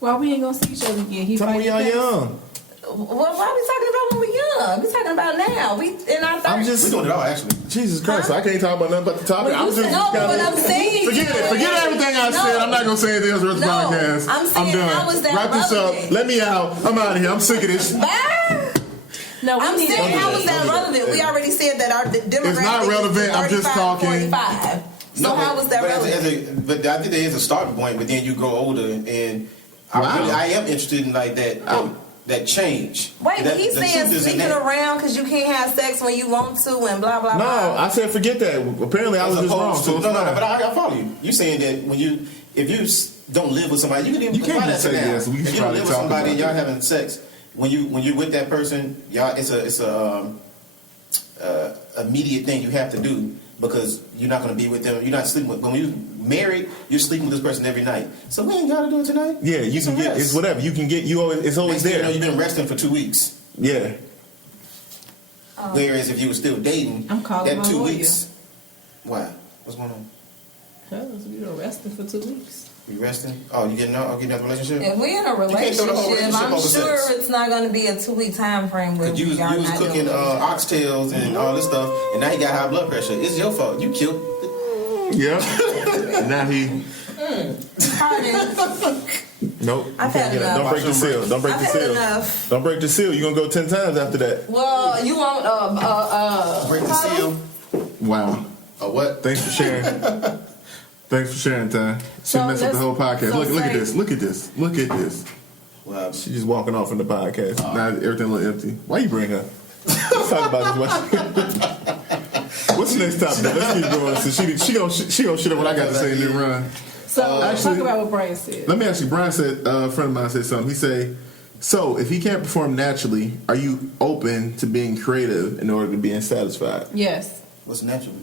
Well, we ain't gonna see each other again. He Tell me fighting when the y'all case. young. Well, why are we talking about when we're young? We talking about now. We in our 30s. I'm We just doing it all actually. Jesus Christ. So I can't talk about nothing but the topic. Well, I'm you just said- No, but kinda- what I'm saying. Forget it. Forget everything I said. I'm not gonna say anything else with the No, podcast. I'm saying, done. how is that Wrap this relevant? up. Let me out. I'm out of here. I'm sick of this. Bye. No, we I'm need saying, to- how is that relevant? We already said that our demographic It's not relevant. is I'm just 35, talking. 45. So how was that but relevant? but I think there is a starting point, but then you grow older, and Wow. I am interested in like that that change. Wait, that, but he's the saying truth is in sneaking that. around because you can't have sex when you want to and blah, blah, No, blah. I said forget that. Apparently I was As just wrong. opposed So to, it's no, fine. but I follow you. You're saying that when if you don't live with somebody, you can even You can't apply just that say now. yes. We If should you don't probably live with talk somebody and about y'all that. having sex, when you're with that person, y'all it's a immediate thing you have to do because you're not going to be with them. You're not sleeping with. When you're married, you're sleeping with this person every night. So we ain't got to do it tonight. Yeah, you can get it's whatever. You can get you always it's always Next thing you there. know, you've been resting for 2 weeks. Yeah. Whereas if you were still dating, I'm calling that my 2 lawyer. weeks. Why? What's going on? Cause we were arrested for 2 weeks. You resting? Oh, you getting out? Getting out the relationship? If we're in a can't throw the whole relationship, I'm relationship over sure sex. it's not going to be a 2-week time frame where Cause you was y'all not cooking doing it. oxtails and all this stuff, and now you got high blood pressure. It's your fault. You killed. Yeah. Now he Pardon. nope. I've You had can't get it. enough. Don't break the seal. Don't break I've the had seal. enough. Don't break the seal. You're gonna go 10 times after that. Well, you want Break the seal. Wow. What? Thanks for sharing. Thanks for sharing, Ty. She So messed up the let's- whole podcast. so Look at say- this. Look at this. Look at this. Well, She just walking off in the podcast. Now everything a little empty. Why you bring her? Let's talk about this. What's the next topic? Let's keep going. So she gonna shit up what I got to say and then run. So Actually- talk about what Brian said. Let me ask you. Brian said, a friend of mine said something. He said, so if he can't perform naturally, are you open to being creative in order to being satisfied? Yes. what's natural?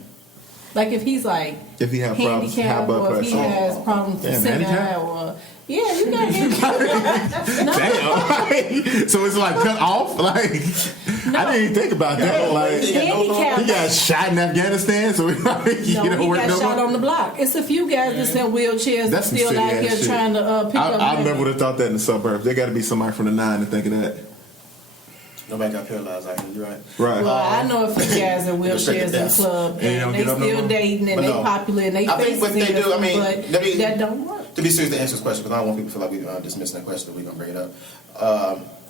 Like if he's like If he have problems, high handicapped blood or if he pressure. has problems with Damn, singing handicap? or yeah, you got handicapped. No, Damn. So it's like cut off? Like, I didn't even think about that. Like, handicap. he got shot in Afghanistan, so he No, he work got no shot more. on the block. It's a few guys that's in wheelchairs That's some still silly out ass here shit. trying to pick up. I money. never would have thought that in the suburbs. There got to be somebody from the 9 to think of that. Nobody got paralyzed like you're right. Right. Well, I know a few guys in wheelchairs in club And they don't and they get up no still more? dating and But they no. popular and they I think what faces they do, I mean, but let me- that don't work. To be serious, to answer this question, because I don't want people to feel like we're dismissing that question, but we're going to bring it up.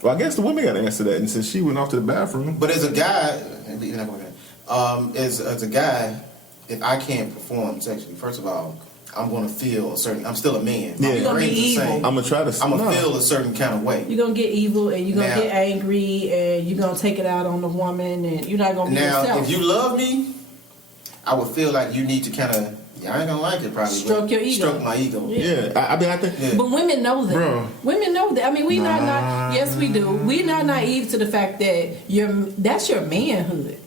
Well, I guess the women got to answer that. And since she went off to the bathroom. But as a guy, you're not gonna as a guy, if I can't perform sexually, first of all, I'm going to feel a certain. I'm still a man. Yeah. My You're gonna be brain's the evil. same. I'm going to try to. I'm gonna feel a certain kind of way. You're gonna get evil and you're gonna Now- get angry and you're gonna take it out on the woman and you're not gonna be Now, yourself. if you love me, I would feel like you need to kind of. I ain't gonna like it probably. Stroke but your ego. Stroke my ego. Yeah. I mean, I think. Yeah. But women know that. Bro. Women know that. I mean, we not yes, we do. We're not naive to the fact that that's your manhood.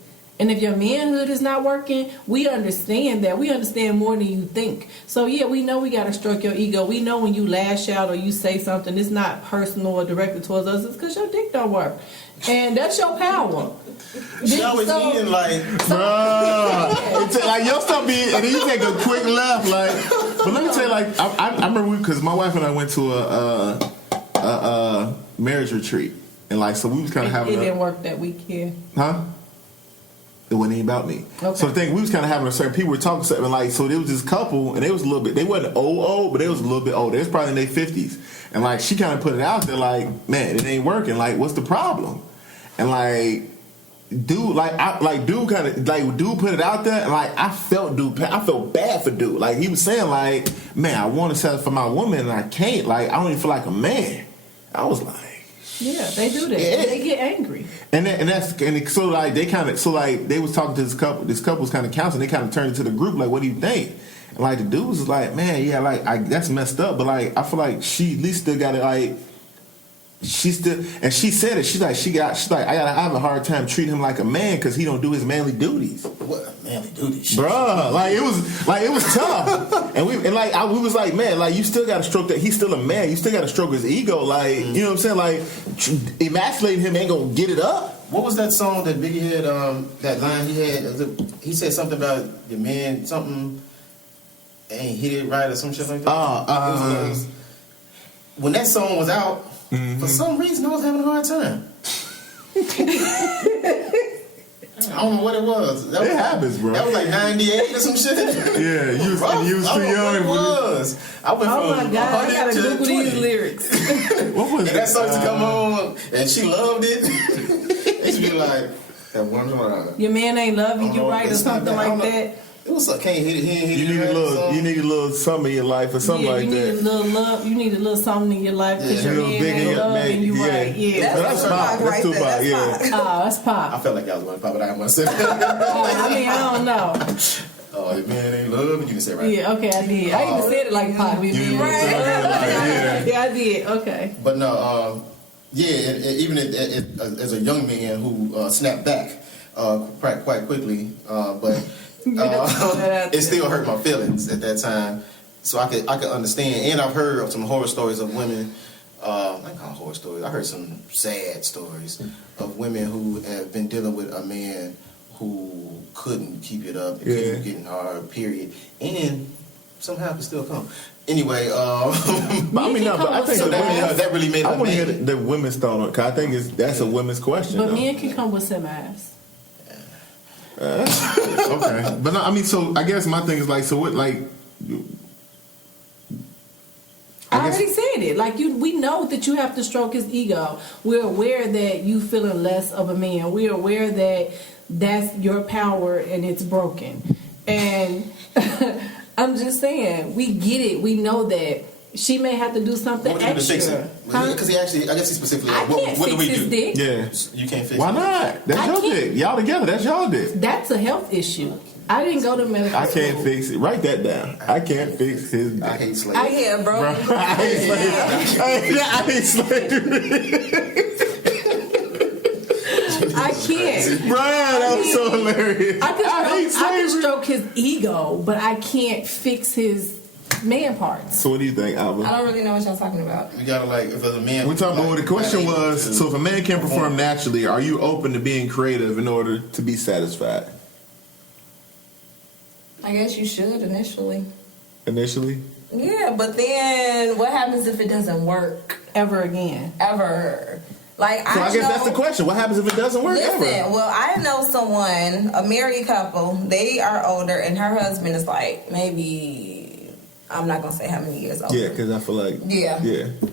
And if your manhood is not working, we understand that. We understand more than you think. So yeah, we know we gotta stroke your ego. We know when you lash out or you say something, it's not personal or directed towards us. It's because your dick don't work, and that's your power. She always eating like. Bruh. It's like your stuff be, and then you take a quick left, like. But let me tell you, like, I remember because my wife and I went to a marriage retreat, and like so we was kind of having. It didn't work that weekend. Huh? It wasn't even about me. Okay. So the thing, we was kind of having a certain people were talking something like, so there was this couple, and they was a little bit, they wasn't old, but they was a little bit older. They was probably in their 50s. And like, she kind of put it out there like, man, it ain't working. Like, what's the problem? And like, dude put it out there, and like, I felt bad for dude. Like, he was saying like, man, I want to settle for my woman, and I can't. Like, I don't even feel like a man. I was like, yeah, they do that. Yeah. They get angry. So like they was talking to this couple. This couple was kind of counseling. They kind of turned into the group like, what do you think? And like the dude was like, man, yeah, like that's messed up. But like I feel like she at least still got it. Like she still, and she said it. She's like I have a hard time treating him like a man because he don't do his manly duties. What manly duties, bruh? Like it was tough. And we was like, man, like you still got to stroke that. He's still a man. You still got to stroke his ego. Like you know what I'm saying? Like emasculating him ain't gonna get it up. What was that song that Biggie had? That line he had. He said something about your man, something ain't hit it right or some shit like that. When that song was out, for some reason I was having a hard time. I don't know what it was. It happens, bro. That was like 98 or some shit. Yeah, you was too young. It was. I went Oh from my God, I gotta 100 to Google 20. these lyrics. What was And that song used to come on, and she loved it. It used to be like, that one more. Your man ain't loving you Oh, right or it's not something that. I like don't know. that. It was like, can't hit it. He ain't hit You it. need right, a little. so- You need a little something in your life or something like you need that. a little love. You need a little something in your life because Yeah. your Real man big in ain't your loving you man, right. yeah. Yeah. That's Pop. That's Tupac. That's Yeah. Pop. Oh, that's I Pop. felt like I was going to pop it out myself. Oh, I mean, I don't know. Oh, your man ain't loving you. Can say right. Yeah, okay, I did. I even said it like Pop. You Yeah, right. yeah, I did. Okay. But no, even as a young man who snapped back quite quickly, but it still hurt my feelings at that time. So I could understand, and I've heard of some horror stories of women. Not call horror stories. I heard some sad stories of women who have been dealing with a man who couldn't keep it up, couldn't getting hard, period, and somehow could still come. Anyway, But I mean, no, but I think so that really made I her want to hear mad. the women's thought on it, 'cause I think that's a women's question. But though. men can come with some ass. Okay, but no, I mean, so I guess my thing is like, so what, like, I already said it. Like we know that you have to stroke his ego. We're aware that you feeling less of a man. We're aware that that's your power and it's broken. And I'm just saying, we get it. We know that she may have to do something What would you do to fix extra. it? Because he actually, I guess he specifically. I can't what do fix we his do? dick. yeah, You can't fix why it. not? That's I your can't- dick. Y'all together. That's y'all dick. That's a health issue. I didn't go to medical I can't school. fix it. Write that down. I can't fix his dick. I hate slavery. Yeah, bro. I hate slavery. I can't. Brian, that was so hilarious. I can slavery. stroke his ego, but I can't fix his man parts. So what do you think, Alva? I don't really know what y'all talking about. You gotta like, if there's a man. We're talking about what the question like, was. So if a man can't perform naturally, are you open to being creative in order to be satisfied? I guess you should initially. Initially? Yeah, but then what happens if it doesn't work Ever again. ever? Like So I guess that's the question. What happens if it doesn't work Listen, ever? well, I know someone, a married couple. They are older, and her husband is like maybe, I'm not gonna say how many years older. Yeah, because I feel like Yeah.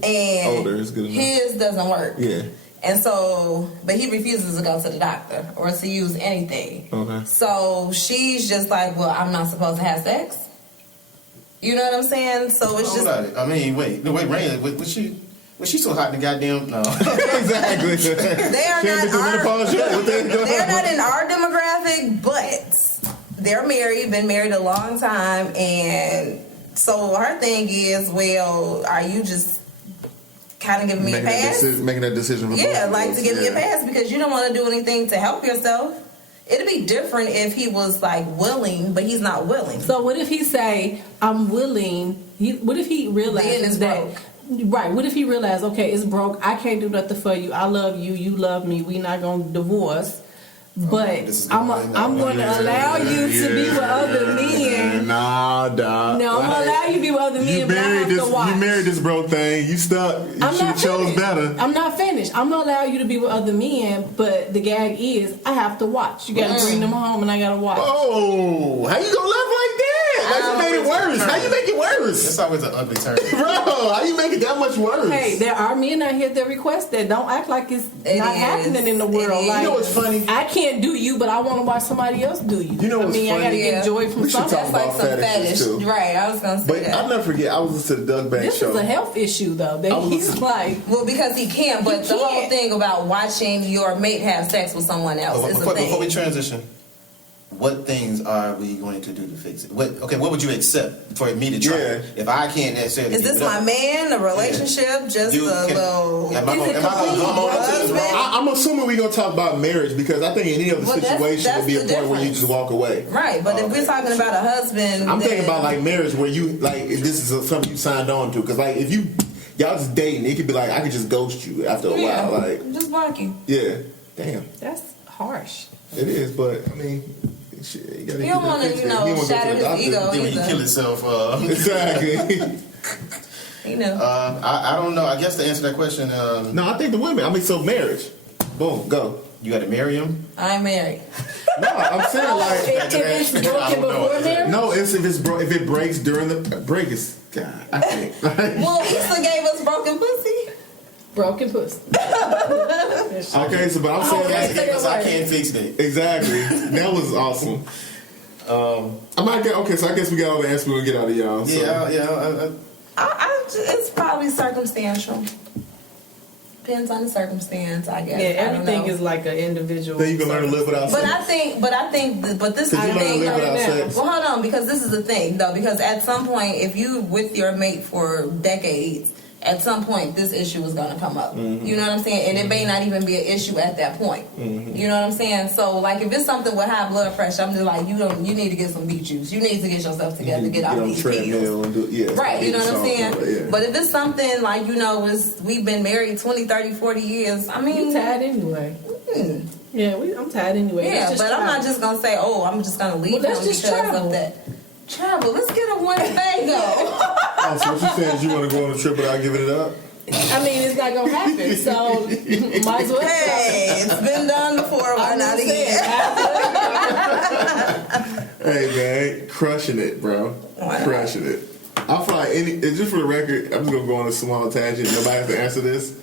And older is good enough. his doesn't work. Yeah. And so, but he refuses to go to the doctor or to use anything. Okay. So she's just like, well, I'm not supposed to have sex. You know what I'm saying? So it's Hold just. on. I mean, wait, Rain, was she so hot in the goddamn? No. Exactly. They are Can't be through menopause yet. What the hell? They're not in our demographic, but they're married, been married a long time, and so her thing is, well, are you just kind of giving me a pass? Making that decision for Yeah, both like of to us. give me a pass because you don't want to do anything to help yourself. It'd be different if he was like willing, but he's not willing. So what if he say, I'm willing, what if he Then realizes it's that, broke. right, what if he realizes, okay, it's broke, I can't do nothing for you, I love you, you love me, we not going to divorce, But I'm going to allow you to be with other men. Nah, dog. No, I'm going to allow you to be with other men, but I have to watch. You married this bro thing. You stuck. You should have chose better. I'm not finished. I'm going to allow you to be with other men, but the gag is I have to watch. You got to bring them home and I got to watch. Oh, how you going to laugh like that? Like you made it worse. How you make it worse? It's always an ugly turn. Bro, how you make it that much worse? Hey, there are men out here that request that. Don't act like it's not happening in the world. Like, you know what's funny? I can't do you, but I want to watch somebody else do you. You know what's funny? I got to get joy from We should something. talk That's like about some fetishes, fetish. too. Right, I was going to say But that. I'll never forget, I was listening to Doug Banks' This show. is a health issue, though. That he's like, Well, because he can't, but He the whole can't. thing about watching your mate have sex with someone else is a thing. Before we transition, what things are we going to do to fix it? What would you accept for me to try? Yeah. If I can't necessarily Is give this it up, my man, a relationship, just Dude, a little... Am I Is it gonna complete come on to this husband? wrong? I'm assuming we're going to talk about marriage because I think in any other Well, situation that's would be a the point where you difference. just walk away. Right, but if we're talking about a husband... I'm thinking then- about like marriage where you like if this is something you signed on to because like if y'all just dating, it could be like I could just ghost you after a Yeah, while. Like just blocking. yeah, damn, that's harsh. it is. But I mean, shit, you gotta You don't want to, shatter his ego Then when he either. kill himself, Exactly. You know. I don't know. I guess to answer that question, No, I think the women. I mean, so marriage. Boom, go. you got to marry him. I'm married. No, I'm saying like If it's I broken don't know. before marriage, no. It's if it breaks during the break. Is God, I can't. Well, Issa gave us broken pussy. broken pussy. Okay, so but I'm saying Okay. like, Because I can't fix that. exactly. That was awesome. I might get okay. So I guess we got all the answers we'll get out of y'all. So. It's probably circumstantial. Depends on the circumstance, I guess. Yeah, I don't everything know. is like an individual. Then you can learn to live without But sex. I think, this is Because the you learn to thing. live without now. sex. Well, hold on, because this is the thing, though. Because at some point, if you with your mate for decades, at some point this issue is going to come up. Mm-hmm. You know what I'm saying? And it may not even be an issue at that point. You know what I'm saying? So, like, if it's something with high blood pressure, I'm just like, you need to get some beet juice. You need to get yourself together to get on off the these pills. treadmill and do Right, you know what I'm saying? Yeah. But if it's something like, we've been married 20, 30, 40 years, I mean... You tired anyway. Yeah, I'm tired anyway. Yeah, Let's but just I'm not try. just going to say, I'm just going to leave Well, him let's just because travel. of that. Travel. Let's get a Winnebago. Oh, so what you saying is you want to go on a trip without giving it up? I mean, it's not gonna happen, so might as well. Hey, it's been done before. Why not again? Hey man, crushing it, bro. Wow. Crushing it. I feel like just for the record, I'm just gonna go on a small tangent. Nobody has to answer this.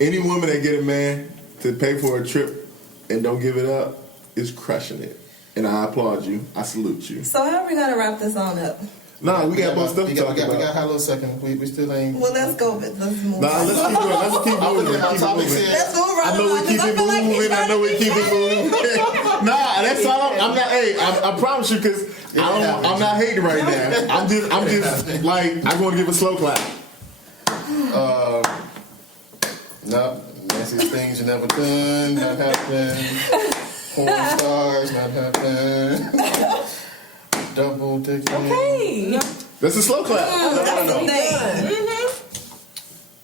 Any woman that get a man to pay for a trip and don't give it up is crushing it. And I applaud you. I salute you. So how are we going to wrap this on up? Nah, we got more stuff to talk We got about. a little second. We still ain't. Well, let's go. Let's move Nah, on. let's keep going. Let's keep I'm moving. looking at how Keep it topics moving. is. Let's move right I know we along, keep 'cause I it feel like he's moving. I trying know to we be keep it moving. Nah, that's all. I'm not. Hey, I promise you, because I'm not hating right now. I'm just like I'm going to give a slow clap. No, nastiest things you never done, not happening. Porn stars, not happening. Double dicking. Hey, That's a slow clap. That's the we thing. done.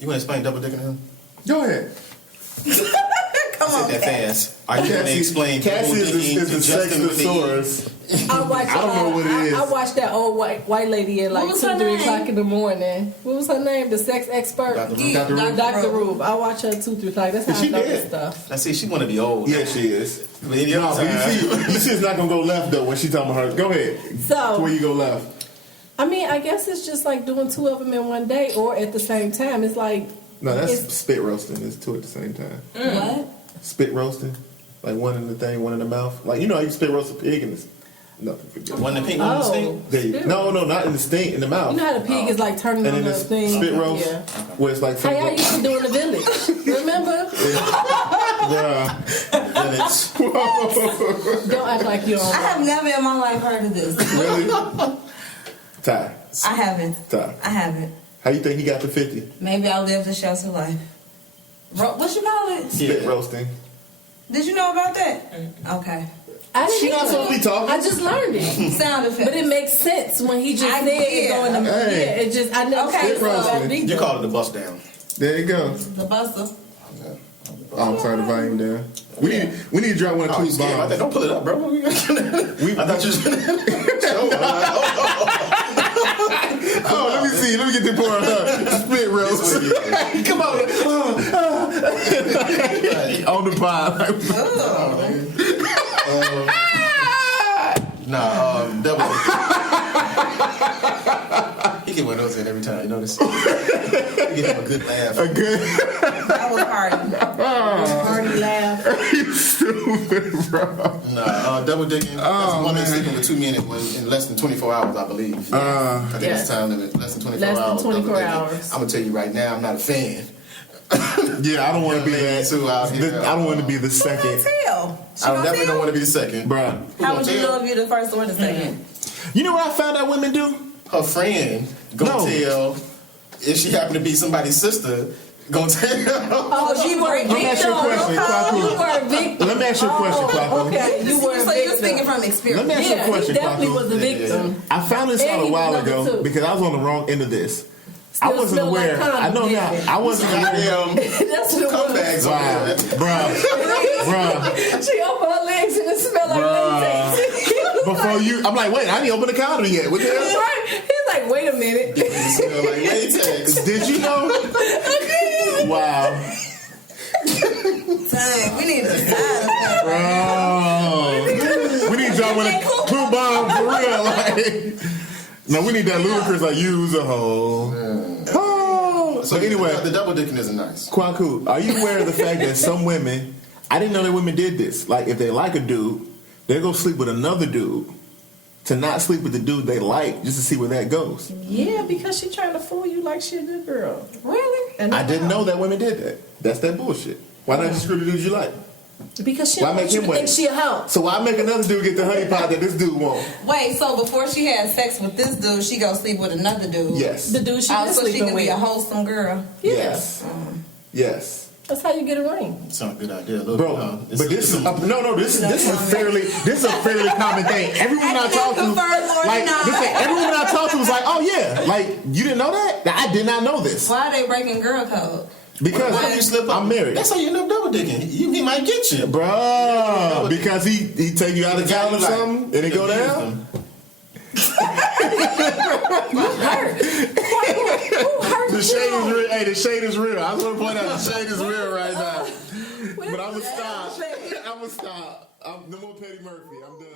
You want to explain double dicking to him? Go ahead. Come on, That Kat. fast. Are you going to explain double Cassie dicking is to the Justin with the sexosaurus. I don't know what it is. I watched that old white lady at like What was 2, her 3 name? o'clock in the morning. What was her name? The sex expert. Dr. Ruth. Dr. Rube. I watch her 2, 3 o'clock. That's how She I know did. this stuff. I see she want to be old. Yeah, she is. But any No, other but time. you see it's not gonna go left though when she talking about her. Go ahead. So Where you go left? I mean, I guess it's just like doing 2 of them in one day or at the same time. It's like No, that's It's- spit roasting. It's 2 at the same time. What? Spit roasting, like one in the thing, one in the mouth. Like you know, how you spit roast a pig and it's nothing for you. One in the pink, one in the oh, stink. There you- spit No, roast. no, not in the stink, in the mouth. You know how the pig is like turning and on then the it's thing. spit roast, Yeah. where it's like How y'all used to do in the village. Remember? yeah. Then it's Don't act like you I don't. have never in my life heard of this. Really? Ty, I haven't. Ty. I haven't. How you think he got to 50? Maybe I lived a shelter life. What you call it? Spit Yeah. roasting. Did you know about that? Okay. I didn't She not either. supposed to be talking. I just learned it. Sound effects. But it makes sense when he just I said it did. going to Hey. yeah, it just I never Okay, said so that you call it the bust down. There you go. The buster. I'm sorry, the volume down. We need to drop one of Oh, two bombs. don't pull it up, bro. I thought you was Oh, let me see. Let me get the pour spit roast. Come on. On the pod. Double. He get one of those in every time. You notice? He get him a good laugh. A good. That was hard. Party laugh. You stupid, bro. Double dicking. That's a woman sleeping with two men in less than 24 hours, I believe. I think it's time limit. Less than 24 hours. Less than 24 hours. I'm gonna tell you right now, I'm not a fan. Yeah, I don't want to be that. I don't want to be the Who second. gonna tell? She I gonna definitely tell? don't want to be the second. Bruh. How would you know if you're the first or the second? You know what I found out women do? Her friend gonna tell if she happened to be somebody's sister. Gonna tell. Oh, you were a Let me ask you a question, Kwaku. You were a victim. Let me ask you a question, Kwaku. Okay, you were a So you're speaking victim. from Let experience. me ask you a Yeah, question, he definitely Kwaku. was a victim. I found this And out a he while was number ago two. because I was on the wrong end of this. I Still wasn't smell aware. like I know condom, now. didn't I wasn't aware. Goddamn That's what it was. comebacks Wow, over there. bruh. She opened her legs and it smelled like latex. Before you, I'm like, wait, I didn't open the counter yet. What the hell? Right. He's like, wait a minute. You smell like latex. Did you know? Wow, Dang, we need a side bro. We need y'all with a clue bomb for real. Like, no, we need that ludicrous like use a hole. Oh. So anyway, the double dicking isn't nice. Kwaku, are you aware of the fact that some women, I didn't know that women did this. Like, if they like a dude, they go sleep with another dude to not sleep with the dude they like, just to see where that goes. Yeah, because she trying to fool you like she a good girl. Really? And I didn't know that women did that. That's that bullshit. Why not just screw the dudes you like? Because she Why don't make want you him to wait? think she a hoe. So why make another dude get the honey pot that this dude won't? Wait, so before she had sex with this dude, she go sleep with another dude? Yes. The dude she Oh, been so she sleeping can be with. a wholesome girl. Yes. Yes. That's how you get a ring. It's not a good idea. Look, Bro, but this is this is a fairly common thing. Every woman I talk to, like every woman I talk to was like, oh yeah, like you didn't know that? I did not know this Why are they breaking girl code? because What if you slip up? I'm married, That's how you end up double dicking. He might get you. bro. Because he take you out of town or something and it go down. Hurt. Who hurt The you? shade is real. Hey, the shade is real. I just want to point out the shade is real right now. But I'm gonna stop. I'm gonna stop. No more Petty Murphy. I'm done.